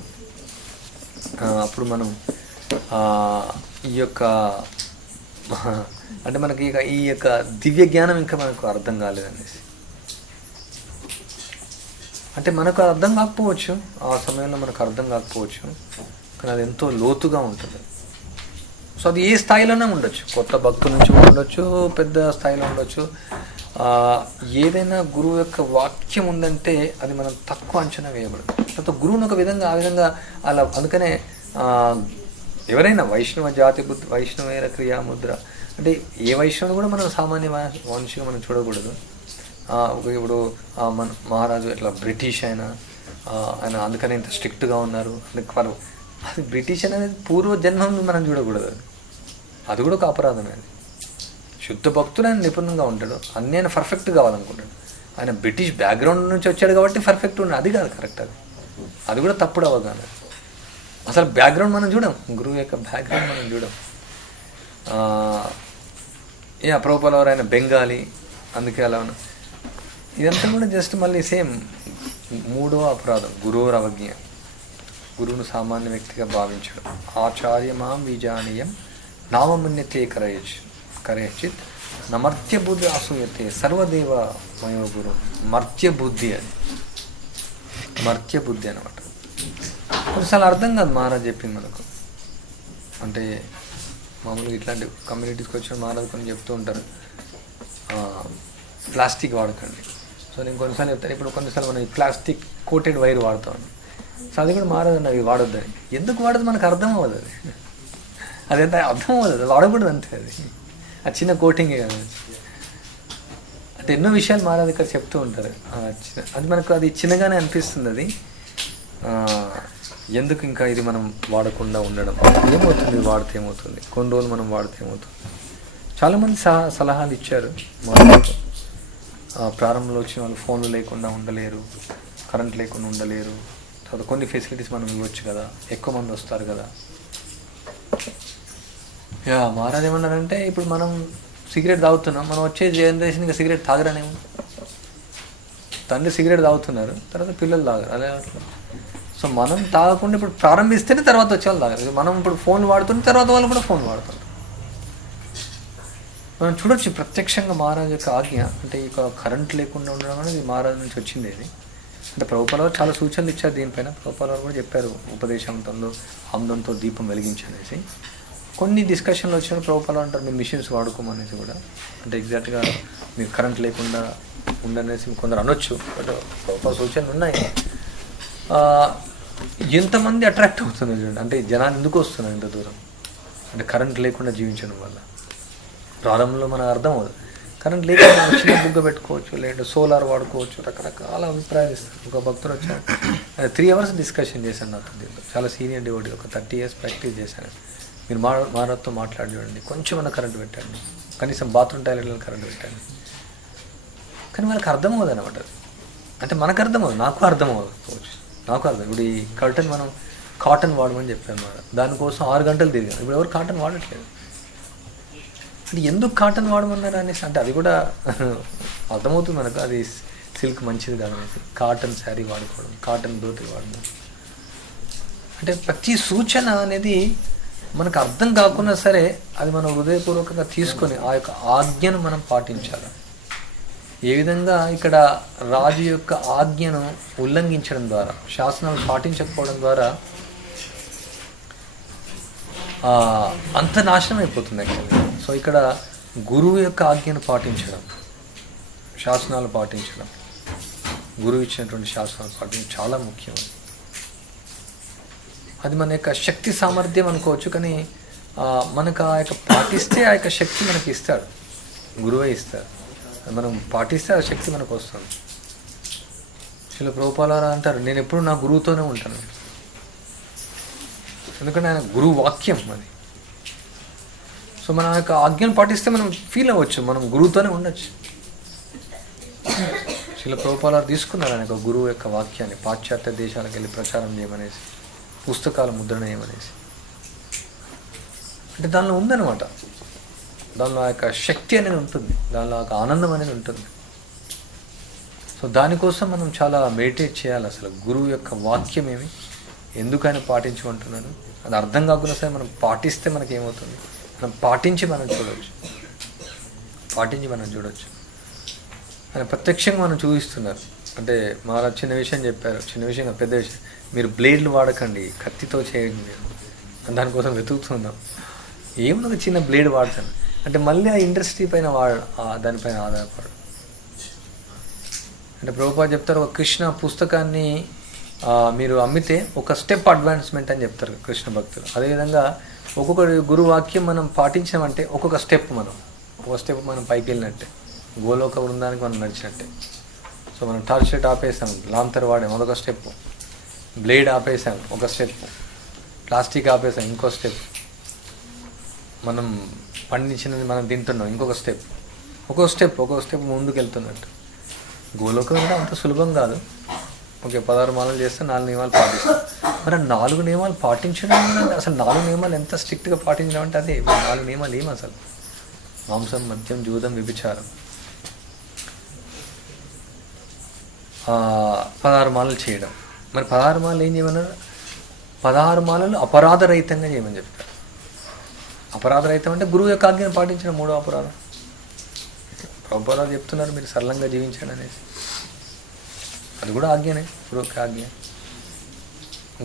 అప్పుడు మనం ఈ యొక్క అంటే మనకి ఇక ఈ యొక్క దివ్య జ్ఞానం ఇంకా మనకు అర్థం కాలేదనేసి, అంటే మనకు అర్థం కాకపోవచ్చు, ఆ సమయంలో మనకు అర్థం కాకపోవచ్చు, కానీ అది ఎంతో లోతుగా ఉంటుంది. సో అది ఏ స్థాయిలోనే ఉండొచ్చు, కొత్త భక్తుల నుంచి ఉండొచ్చు, పెద్ద స్థాయిలో ఉండొచ్చు. ఏదైనా గురువు యొక్క వాక్యం ఉందంటే అది మనం తక్కువ అంచనా వేయబడదు. తర్వాత గురువుని ఒక విధంగా ఆ విధంగా అలా, అందుకనే ఎవరైనా వైష్ణవ జాతి బుద్ధి వైష్ణవేర క్రియాముద్ర అంటే ఏ వైష్ణవుని కూడా మనం సామాన్య మనిషిగా మనం చూడకూడదు. ఇప్పుడు మన మహారాజు ఇట్లా బ్రిటిష్ ఆయన అందుకని ఇంత స్ట్రిక్ట్గా ఉన్నారు అందుకు వారు, అది బ్రిటిష్ అనేది పూర్వ జన్మం మనం చూడకూడదు. అది కూడా ఒక అపరాధమే. అది శుద్ధ భక్తుడు ఆయన నిపుణంగా ఉంటాడు, అన్నీ ఆయన పర్ఫెక్ట్ కావాలనుకుంటాడు. ఆయన బ్రిటిష్ బ్యాక్గ్రౌండ్ నుంచి వచ్చాడు కాబట్టి పర్ఫెక్ట్ ఉన్నాడు, అది కాదు కరెక్ట్. అది కూడా తప్పుడు అవగాహన. అసలు బ్యాక్గ్రౌండ్ మనం చూడం, గురువు యొక్క బ్యాక్గ్రౌండ్ మనం చూడం. ప్రభుపాల్ ఆయన బెంగాలీ, అందుకే అలా ఉన్నా. ఇదంతా కూడా జస్ట్ మళ్ళీ సేమ్ మూడో అపరాధం, గురువు అవజ్ఞ. గురువును సామాన్య వ్యక్తిగా భావించడం. ఆచార్యమాం విజానీయం నామమన్యతే కరయచిత్ నమర్త్య బుద్ధి అసూయతే సర్వదేవ మయో గురు. మర్త్య బుద్ధి, అది మర్త్య బుద్ధి అనమాట. కొన్నిసార్లు అర్థం కాదు మహారాజ్ చెప్పింది మనకు. అంటే మామూలుగా ఇట్లాంటి కమ్యూనిటీస్కి వచ్చిన మహారాజ్ కొన్ని చెప్తూ ఉంటారు, ప్లాస్టిక్ వాడకండి. సో నేను కొన్నిసార్లు చెప్తాను, ఇప్పుడు కొన్నిసార్లు మనం ఈ ప్లాస్టిక్ కోటెడ్ వైర్ వాడతాం. సో అది కూడా మహారాజ్ అన్న అవి వాడొద్దని. ఎందుకు వాడదు మనకు అర్థం అవ్వదు, అది ఎంత అర్థం అవ్వదు, అది వాడకూడదు అంతే. అది చిన్న కోటింగే కదా. అంటే ఎన్నో విషయాలు మహారాజ్ ఇక్కడ చెప్తూ ఉంటారు. అది మనకు అది చిన్నగానే అనిపిస్తుంది. అది ఎందుకు ఇంకా ఇది మనం వాడకుండా ఉండడం, ఏమవుతుంది వాడితే ఏమవుతుంది, కొన్ని రోజులు మనం వాడితే ఏమవుతుంది. చాలామంది సలహాలు ఇచ్చారు మాకు. ప్రారంభంలో వచ్చిన వాళ్ళు ఫోన్లు లేకుండా ఉండలేరు, కరెంట్ లేకుండా ఉండలేరు, తర్వాత కొన్ని ఫెసిలిటీస్ మనం ఇవ్వచ్చు కదా, ఎక్కువ మంది వస్తారు కదా. మహారాజ్ ఏమన్నారంటే, ఇప్పుడు మనం సిగరెట్ తాగుతున్నాం, మనం వచ్చే జనరేషన్ ఇంకా సిగరెట్ తాగరనేమో. తండ్రి సిగరెట్ తాగుతున్నారు, తర్వాత పిల్లలు తాగరు, అదే అట్లా. సో మనం తాగకుండా ఇప్పుడు ప్రారంభిస్తేనే తర్వాత వచ్చే వాళ్ళు తాగరు. మనం ఇప్పుడు ఫోన్ వాడుతుంటే తర్వాత వాళ్ళు కూడా ఫోన్ వాడుతారు. మనం చూడొచ్చు ప్రత్యక్షంగా మహారాజు యొక్క ఆజ్ఞ. అంటే ఇక కరెంట్ లేకుండా ఉండడం అనేది మహారాజు నుంచి వచ్చింది. ఇది అంటే ప్రభుపాల్ వారు చాలా సూచనలు ఇచ్చారు దీనిపైన. ప్రభుపాల్ వారు కూడా చెప్పారు ఉపదేశంతో ఆమ్దంతో దీపం వెలిగించనేసి. కొన్ని డిస్కషన్లు వచ్చినప్పుడు ప్రభుపాల్ వారు అంటారు, మీరు మిషన్స్ వాడుకోమనేసి కూడా. అంటే ఎగ్జాక్ట్గా మీరు కరెంట్ లేకుండా ఉండనేసి కొందరు అనొచ్చు, బట్ ప్రభుపాల్ సూచనలు ఉన్నాయి. ఎంతమంది అట్రాక్ట్ అవుతున్నారు చూడండి, అంటే జనాలు ఎందుకు వస్తున్నారు ఇంత దూరం, అంటే కరెంట్ లేకుండా జీవించడం వల్ల. ప్రారంభంలో మనకు అర్థం అవుతుంది, కరెంట్ లేకుండా చిన్న బుగ్గ పెట్టుకోవచ్చు, లేదంటే సోలార్ వాడుకోవచ్చు, రకరకాల అభిప్రాయాలు ఇస్తారు. ఒక భక్తుడు వచ్చాడు, 3 hours డిస్కషన్ చేశాను నాతో. దీంట్లో చాలా సీనియర్ డివోటీ, ఒక 30 years ప్రాక్టీస్ చేశాను. మీరు మానవతో మాట్లాడి చూడండి, కొంచెమన్నా కరెంట్ పెట్టండి, కనీసం బాత్రూమ్ టాయిలెట్లో కరెంట్ పెట్టండి. కానీ వాళ్ళకి అర్థం అవ్వదు అనమాట. అంటే మనకు అర్థం అవ్వదు, నాకు అర్థం అవ్వకపోవచ్చు. నాకు అర్థం, ఇప్పుడు ఈ కర్టన్ మనం కాటన్ వాడమని చెప్పాను అన్నమాట. దానికోసం 6 గంటలు తిరిగాను. ఇప్పుడు ఎవరు కాటన్ వాడట్లేదు. అంటే ఎందుకు కాటన్ వాడమన్నారు అనేసి, అంటే అది కూడా అర్థమవుతుంది మనకు, అది సిల్క్ మంచిది కాదనేసి కాటన్ శారీ వాడుకోవడం, కాటన్ ధోతి వాడడం. అంటే ప్రతి సూచన అనేది మనకు అర్థం కాకున్నా సరే అది మనం హృదయపూర్వకంగా తీసుకొని ఆ యొక్క ఆజ్ఞను మనం పాటించాలి. ఏ విధంగా ఇక్కడ రాజు యొక్క ఆజ్ఞను ఉల్లంఘించడం ద్వారా, శాసనాలు పాటించకపోవడం ద్వారా అంత నాశనం అయిపోతుంది యాక్చువల్లీ. సో ఇక్కడ గురువు యొక్క ఆజ్ఞను పాటించడం, శాసనాలు పాటించడం, గురువు ఇచ్చినటువంటి శాసనాలు పాటించడం చాలా ముఖ్యం. అది మన యొక్క శక్తి సామర్థ్యం అనుకోవచ్చు, కానీ మనకు ఆ యొక్క పాటిస్తే ఆ యొక్క శక్తి మనకి ఇస్తాడు, గురువే ఇస్తాడు. మనం పాటిస్తే ఆ శక్తి మనకు వస్తుంది. శ్రీల ప్రభుపాల్ వారు అంటారు, నేను ఎప్పుడు నా గురువుతోనే ఉంటాను, ఎందుకంటే ఆయన గురువు వాక్యం అది. సో సో మన యొక్క ఆజ్ఞను పాటిస్తే మనం ఫీల్ అవ్వచ్చు, మనం గురువుతోనే ఉండొచ్చు. శిల ప్రభుపాల తీసుకున్నారు ఆయన గురువు యొక్క వాక్యాన్ని, పాశ్చాత్య దేశాలకు వెళ్ళి ప్రచారం చేయమనేసి, పుస్తకాలు ముద్రణ చేయమనేసి. అంటే దానిలో ఉందన్నమాట, దానిలో ఆ యొక్క శక్తి అనేది ఉంటుంది, దానిలో ఆ ఆనందం అనేది ఉంటుంది. సో దానికోసం మనం చాలా మెడిటేట్ చేయాలి. అసలు గురువు యొక్క వాక్యం ఏమి, ఎందుకు ఆయన పాటించమంటున్నాను అది అర్థం కాకుండా సరే మనం పాటిస్తే మనకి ఏమవుతుంది, మనం పాటించి మనం చూడవచ్చు. ఆయన ప్రత్యక్షంగా మనం చూపిస్తున్నారు. అంటే మహారాజ్ చిన్న విషయం చెప్పారు, చిన్న విషయం పెద్ద విషయం, మీరు బ్లేడ్లు వాడకండి, కత్తితో చేయండి. మీరు దానికోసం వెతుకుతున్నాం, ఏమన్నా చిన్న బ్లేడ్ వాడతాను అంటే మళ్ళీ ఆ ఇండస్ట్రీ పైన దానిపైన ఆధారపడు. అంటే ప్రభుపాద చెప్తారు, ఒక కృష్ణ పుస్తకాన్ని మీరు అమ్మితే ఒక స్టెప్ అడ్వాన్స్మెంట్ అని చెప్తారు కృష్ణ భక్తులు. అదేవిధంగా ఒక్కొక్క గురువాక్యం మనం పాటించామంటే ఒక్కొక్క స్టెప్ మనం పైకి వెళ్ళినట్టే, గోలోక బృందానికి మనం నడిచినట్టే. సో మనం టార్చ్ లైట్ ఆపేసాం, లాంతర్ వాడాం, అదొక స్టెప్. బ్లేడ్ ఆపేసాం, ఒక స్టెప్. ప్లాస్టిక్ ఆపేసాం, ఇంకో స్టెప్. మనం పండించినది మనం తింటున్నాం, ఇంకొక స్టెప్. ఒక్కొక్క స్టెప్ ముందుకు వెళ్తున్నట్టు. గోలోకం అంటే అంత సులభం కాదు. ఓకే, 16 మాలలు చేస్తే 4 నియమాలు పాటిస్తాం. మరి 4 నియమాలు పాటించడం అసలు 4 నియమాలు ఎంత స్ట్రిక్ట్గా పాటించడం అంటే అదే 4 నియమాలు ఏమి అసలు? మాంసం, మద్యం, జూదం, వ్యభిచారం. 16 మాలలు చేయడం. మరి 16 మాలలు ఏం చేయమన్నారు? 16 మాలలు అపరాధరహితంగా చేయమని చెప్తారు. అపరాధరహితం అంటే గురువు యొక్క ఆజ్ఞను పాటించడం 3వ అపరాధం. ప్రభుపాద చెప్తున్నారు మీరు సరళంగా జీవించండి అనేసి. అది కూడా ఆజ్ఞనే,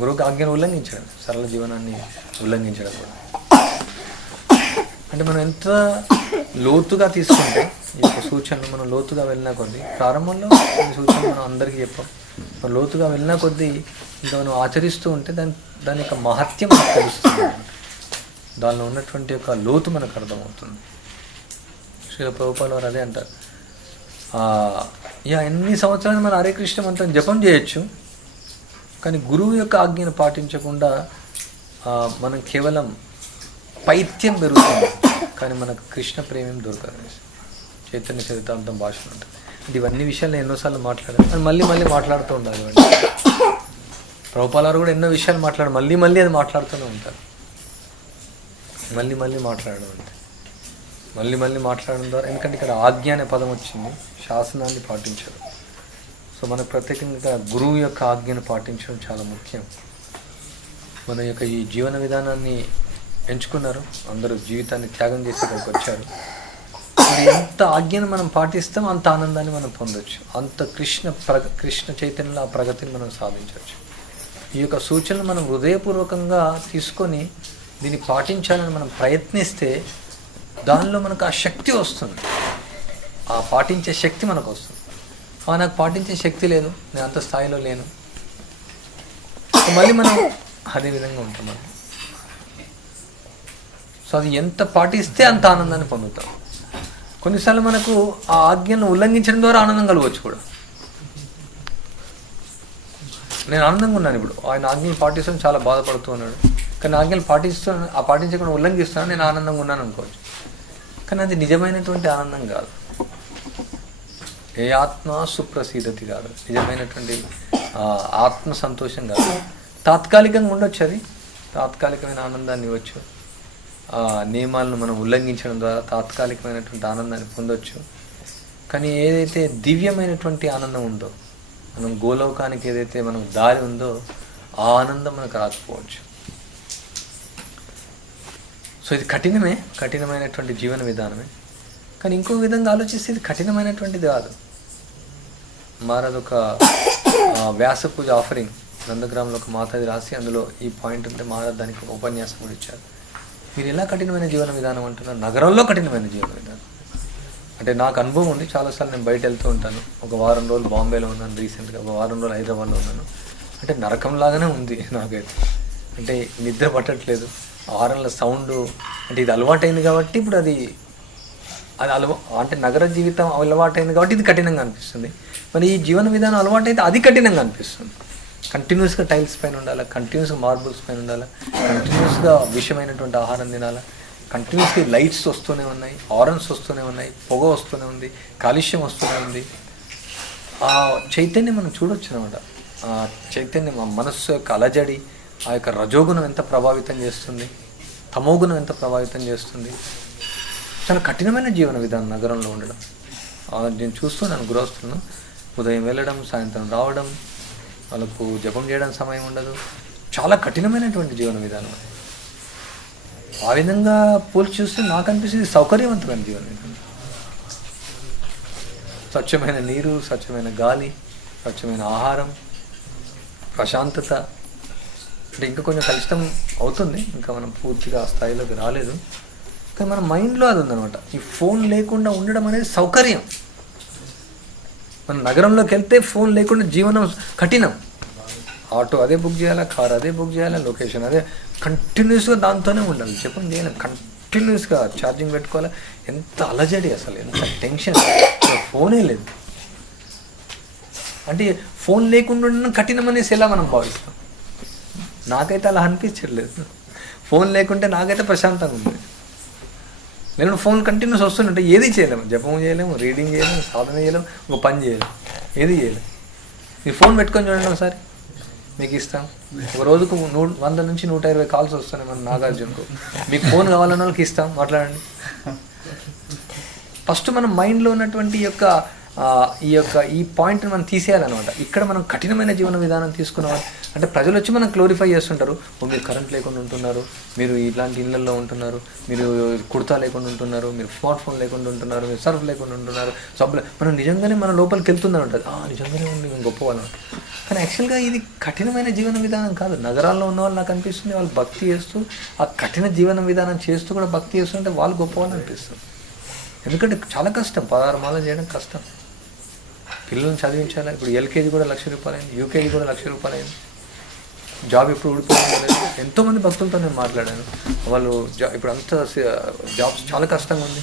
గురువుకి ఆజ్ఞను ఉల్లంఘించడం, సరళ జీవనాన్ని ఉల్లంఘించడం కూడా. అంటే మనం ఎంత లోతుగా తీసుకుంటే ఈ యొక్క సూచనలు మనం లోతుగా వెళ్ళినా కొద్దీ, ప్రారంభంలో ఈ సూచనలు మనం అందరికీ చెప్పాం, మనం లోతుగా వెళ్ళినా కొద్దీ ఇంకా మనం ఆచరిస్తూ ఉంటే దాని యొక్క మహత్యం మనకు తెలుస్తుంది, దానిలో ఉన్నటువంటి యొక్క లోతు మనకు అర్థమవుతుంది. శ్రీల ప్రభుపాల వారు అదే అంటారు, ఎన్ని సంవత్సరాలు మనం హరే కృష్ణ మంత్రం జపం చేయొచ్చు, కానీ గురువు యొక్క ఆజ్ఞను పాటించకుండా మనం కేవలం పైత్యం పెరుగుతుంది, కానీ మనకు కృష్ణ ప్రేమేం దొరకదు. చైతన్య చరితాంతం భాషలో ఉంటుంది. అంటే ఇవన్నీ విషయాలు ఎన్నోసార్లు మాట్లాడారు, అని మళ్ళీ మాట్లాడుతూ ఉండాలి. ఇవన్నీ ప్రభుపాల వారు కూడా ఎన్నో విషయాలు మళ్ళీ అది మాట్లాడుతూనే ఉంటారు. మళ్ళీ మాట్లాడడం అంటే మళ్ళీ మాట్లాడడం ద్వారా, ఎందుకంటే ఇక్కడ ఆజ్ఞ అనే పదం వచ్చింది, శాసనాన్ని పాటించడం. సో మనకు ప్రత్యేకంగా గురువు యొక్క ఆజ్ఞను పాటించడం చాలా ముఖ్యం. మన యొక్క ఈ జీవన విధానాన్ని ఎంచుకున్నారు, అందరూ జీవితాన్ని త్యాగం చేసి ఇక్కడికి వచ్చారు. మరి ఎంత ఆజ్ఞను మనం పాటిస్తాం అంత ఆనందాన్ని మనం పొందొచ్చు, అంత కృష్ణ చైతన్యంలో ఆ ప్రగతిని మనం సాధించవచ్చు. ఈ యొక్క సూచనలు మనం హృదయపూర్వకంగా తీసుకొని దీన్ని పాటించాలని మనం ప్రయత్నిస్తే దానిలో మనకు ఆ శక్తి వస్తుంది, ఆ పాటించే శక్తి మనకు వస్తుంది. నాకు పాటించే శక్తి లేదు, నేను అంత స్థాయిలో లేను, మళ్ళీ మనం అదే విధంగా ఉంటాం మనం. సో అది ఎంత పాటిస్తే అంత ఆనందాన్ని పొందుతాం. కొన్నిసార్లు మనకు ఆ ఆజ్ఞను ఉల్లంఘించడం ద్వారా ఆనందం కలగవచ్చు కూడా. నేను ఆనందంగా ఉన్నాను, ఇప్పుడు ఆయన ఆజ్ఞలు పాటిస్తాను చాలా బాధపడుతూ ఉన్నాడు, కానీ ఆజ్ఞలు పాటించకుండా ఉల్లంఘిస్తున్నాను, నేను ఆనందంగా ఉన్నాను అనుకోవచ్చు. కానీ అది నిజమైనటువంటి ఆనందం కాదు, ఏ ఆత్మ సుప్రసీదతి కాదు, నిజమైనటువంటి ఆత్మ సంతోషం కాదు. తాత్కాలికంగా ఉండొచ్చు, అది తాత్కాలికమైన ఆనందాన్ని ఇవ్వచ్చు. నియమాలను మనం ఉల్లంఘించడం ద్వారా తాత్కాలికమైనటువంటి ఆనందాన్ని పొందొచ్చు. కానీ ఏదైతే దివ్యమైనటువంటి ఆనందం ఉందో, మనం గోలోకానికి ఏదైతే మనకు దారి ఉందో ఆ ఆనందం మనకు రాకపోవచ్చు. సో ఇది కఠినమైనటువంటి జీవన విధానమే. కానీ ఇంకో విధంగా ఆలోచిస్తే ఇది కఠినమైనటువంటిది కాదు. మహారాజ్ ఒక వ్యాస పూజ ఆఫరింగ్ నందగ్రామంలో ఒక మాతాది రాసి అందులో ఈ పాయింట్ ఉంటే మహారాజ్ దానికి ఒక ఉపన్యాసం కూడా ఇచ్చారు. మీరు ఎలా కఠినమైన జీవన విధానం అంటున్నారు? నగరంలో కఠినమైన జీవన విధానం అంటే నాకు అనుభవం ఉంది, చాలాసార్లు నేను బయట వెళ్తూ ఉంటాను. ఒక వారం రోజులు బాంబేలో ఉన్నాను, రీసెంట్గా ఒక వారం రోజులు హైదరాబాద్లో ఉన్నాను. అంటే నరకంలాగానే ఉంది నాకైతే. అంటే నిద్ర పట్టట్లేదు, హారన్ల సౌండ్, అంటే ఇది అలవాటైంది కాబట్టి ఇప్పుడు అది అంటే నగర జీవితం అలవాటైంది కాబట్టి ఇది కఠినంగా అనిపిస్తుంది. మరి ఈ జీవన విధానం అలవాటైతే అది కఠినంగా అనిపిస్తుంది. కంటిన్యూస్గా టైల్స్ పైన ఉండాలా, కంటిన్యూస్గా మార్బుల్స్ పైన ఉండాలా, కంటిన్యూస్గా విషమైనటువంటి ఆహారం తినాలా, కంటిన్యూస్గా లైట్స్ వస్తూనే ఉన్నాయి, ఆరన్స్ వస్తూనే ఉన్నాయి, పొగ వస్తూనే ఉంది, కాలుష్యం వస్తూనే ఉంది. ఆ చైతన్యం మనం చూడొచ్చు అనమాట. ఆ చైతన్యం ఆ మనస్సు యొక్క అలజడి, ఆ యొక్క రజోగుణం ఎంత ప్రభావితం చేస్తుంది, తమోగుణం ఎంత ప్రభావితం చేస్తుంది. చాలా కఠినమైన జీవన విధానం నగరంలో ఉండడం. నేను చూస్తున్నాను గృహస్థులను, ఉదయం వెళ్ళడం, సాయంత్రం రావడం, వాళ్ళకు జపం చేయడం సమయం ఉండదు. చాలా కఠినమైనటువంటి జీవన విధానం. ఆ విధంగా పోల్చి చూస్తే నాకు అనిపిస్తుంది సౌకర్యవంతమైన జీవన విధానం. స్వచ్ఛమైన నీరు, స్వచ్ఛమైన గాలి, స్వచ్ఛమైన ఆహారం, ప్రశాంతత. అంటే ఇంకా కొంచెం కలుషితం అవుతుంది, ఇంకా మనం పూర్తిగా ఆ స్థాయిలోకి రాలేదు. కానీ మన మైండ్లో అది ఉందన్నమాట. ఈ ఫోన్ లేకుండా ఉండడం అనేది సౌకర్యం. మన నగరంలోకి వెళ్తే ఫోన్ లేకుండా జీవనం కఠినం. ఆటో అదే బుక్ చేయాలా, కార్ అదే బుక్ చేయాలా, లొకేషన్ అదే, కంటిన్యూస్గా దాంతోనే ఉండాలి. చెప్పండి చేయలేం, కంటిన్యూస్గా ఛార్జింగ్ పెట్టుకోవాలి. ఎంత అలజడి అసలు, ఎంత టెన్షన్. ఫోనే లేదు అంటే ఫోన్ లేకుండా ఉండడం కఠినం అనేసి ఎలా మనం భావిస్తాం? నాకైతే అలా అనిపించట్లేదు. ఫోన్ లేకుంటే నాకైతే ప్రశాంతంగా ఉంది. నేను ఫోన్ కంటిన్యూస్ వస్తుంటే ఏది చేయలేము, జపం చేయలేము, రీడింగ్ చేయలేము, సాధన చేయలేము, ఒక పని చేయలేము, ఏది చేయలేము. మీరు ఫోన్ పెట్టుకొని చూడండి ఒకసారి, మీకు ఇస్తాం. ఒక రోజుకు 100 నుంచి 120 కాల్స్ వస్తున్నాయి మన నాగార్జునకు. మీకు ఫోన్ కావాలన్న వాళ్ళకి ఇస్తాం, మాట్లాడండి. ఫస్ట్ మనం మైండ్లో ఉన్నటువంటి ఈ పాయింట్ని మనం తీసేయాలన్నమాట. ఇక్కడ మనం కఠినమైన జీవన విధానం తీసుకున్నాం అంటే ప్రజలు వచ్చి మనం క్లోరిఫై చేస్తుంటారు. మీరు కరెంట్ లేకుండా ఉంటున్నారు, మీరు ఇలాంటి ఇళ్ళల్లో ఉంటున్నారు, మీరు కుర్తా లేకుండా ఉంటున్నారు, మీరు స్మార్ట్ ఫోన్ లేకుండా ఉంటున్నారు, మీరు సర్ఫ్ లేకుండా ఉంటున్నారు, సబ్బులు. మనం నిజంగానే మన లోపలికి వెళ్తుందని ఉంటుంది. నిజంగానే ఉంది, మేము గొప్పవాళ్ళం. కానీ యాక్చువల్గా ఇది కఠినమైన జీవన విధానం కాదు. నగరాల్లో ఉన్న వాళ్ళు నాకు అనిపిస్తుంది వాళ్ళు భక్తి చేస్తూ, ఆ కఠిన జీవన విధానం చేస్తూ కూడా భక్తి చేస్తుంటే వాళ్ళు గొప్పవాళ్ళు అనిపిస్తుంది. ఎందుకంటే చాలా కష్టం, 16 మాలలు చేయడం కష్టం. పిల్లల్ని చదివించాలి. ఇప్పుడు ఎల్కేజీ కూడా ₹1,00,000 అయింది, యూకేజీ కూడా ₹1,00,000 అయింది. జాబ్ ఇప్పుడు ఊడిపోలేదు. ఎంతోమంది భక్తులతో నేను మాట్లాడాను. వాళ్ళు ఇప్పుడు అంత జాబ్స్ చాలా కష్టంగా ఉంది.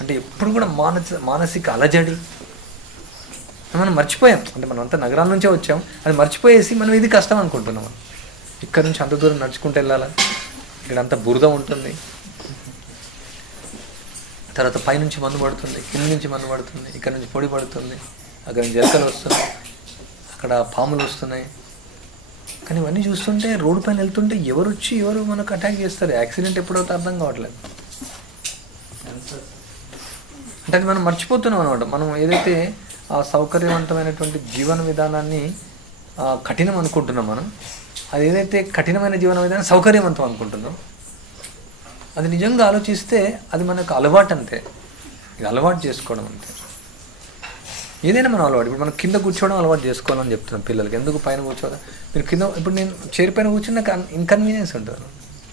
అంటే ఎప్పుడు కూడా మానసిక అలజడి. మనం మర్చిపోయాం, అంటే మనం అంతా నగరాల నుంచే వచ్చాం, అది మర్చిపోయేసి మనం ఇది కష్టం అనుకుంటున్నాం. ఇక్కడ నుంచి అంత దూరం నడుచుకుంటూ వెళ్ళాలా, ఇక్కడ అంత బురద ఉంటుంది, తర్వాత పైనుంచి మన్ను పడుతుంది, కింద నుంచి మన్ను పడుతుంది, ఇక్కడ నుంచి పొడి పడుతుంది, అక్కడ నుంచి ఎలకలు వస్తున్నాయి, అక్కడ పాములు వస్తున్నాయి. కానీ ఇవన్నీ చూస్తుంటే రోడ్డు పైన వెళ్తుంటే ఎవరు మనకు అటాక్ చేస్తారు, యాక్సిడెంట్ ఎప్పుడవుతా అర్థం కావట్లేదు. అంటే అది మనం మర్చిపోతున్నాం అనమాట. మనం ఏదైతే ఆ సౌకర్యవంతమైనటువంటి జీవన విధానాన్ని కఠినం అనుకుంటున్నాం, మనం అది ఏదైతే కఠినమైన జీవన విధానం సౌకర్యవంతం అనుకుంటున్నాం, అది నిజంగా ఆలోచిస్తే అది మనకు అలవాటు అంతే. ఇది అలవాటు చేసుకోవడం అంతే. ఏదైనా మనం అలవాటు. ఇప్పుడు మనం కింద కూర్చోవడం అలవాటు చేసుకోవాలని చెప్తున్నాం పిల్లలకి. ఎందుకు పైన కూర్చోవడం? మీరు కింద, ఇప్పుడు నేను చైర్ పైన కూర్చొని నాకు ఇన్కన్వీనియన్స్ ఉంటుంది.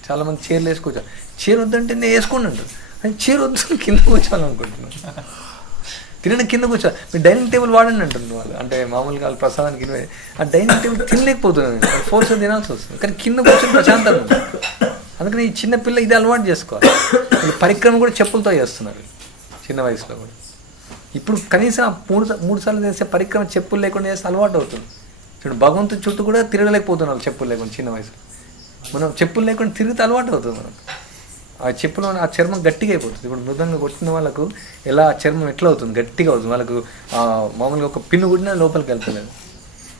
చాలామంది చైర్లు వేసి కూర్చోవాలి. చైర్ వద్దంటే నేను వేసుకోండి అంటారు. కానీ చైర్ వద్దు, కింద కూర్చోవాలనుకుంటున్నాను. తినడం కింద కూర్చోవాలి. మీరు డైనింగ్ టేబుల్ వాడండి అంటుంది వాళ్ళు. అంటే మామూలుగా వాళ్ళు ప్రసాదానికి ఆ డైనింగ్ టేబుల్ తినలేకపోతున్నాను, ఫోర్స్ తినాల్సి వస్తుంది. కానీ కింద కూర్చొని ప్రశాంతంగా ఉంటుంది. అందుకని ఈ చిన్న పిల్ల ఇది అలవాటు చేసుకోవాలి. పరిక్రమ కూడా చెప్పులతో చేస్తున్నారు చిన్న వయసులో కూడా. ఇప్పుడు కనీసం 3 సార్లు చేసే పరిక్రమ చెప్పులు లేకుండా చేస్తే అలవాటు అవుతుంది. చూడు, భగవంతుడి చుట్టూ కూడా తిరగలేకపోతున్నారు చెప్పులు లేకుండా చిన్న వయసులో. మనం చెప్పులు లేకుండా తిరిగితే అలవాటు అవుతుంది మనకు. ఆ చెప్పులో ఆ చర్మం గట్టిగా అయిపోతుంది. ఇప్పుడు మృదంగా కొట్టిన వాళ్ళకు ఎలా ఆ చర్మం ఎట్లా అవుతుంది, గట్టిగా అవుతుంది. వాళ్ళకు మామూలుగా ఒక పిన్ను కొట్టినా లోపలికి వెళ్తలేదు,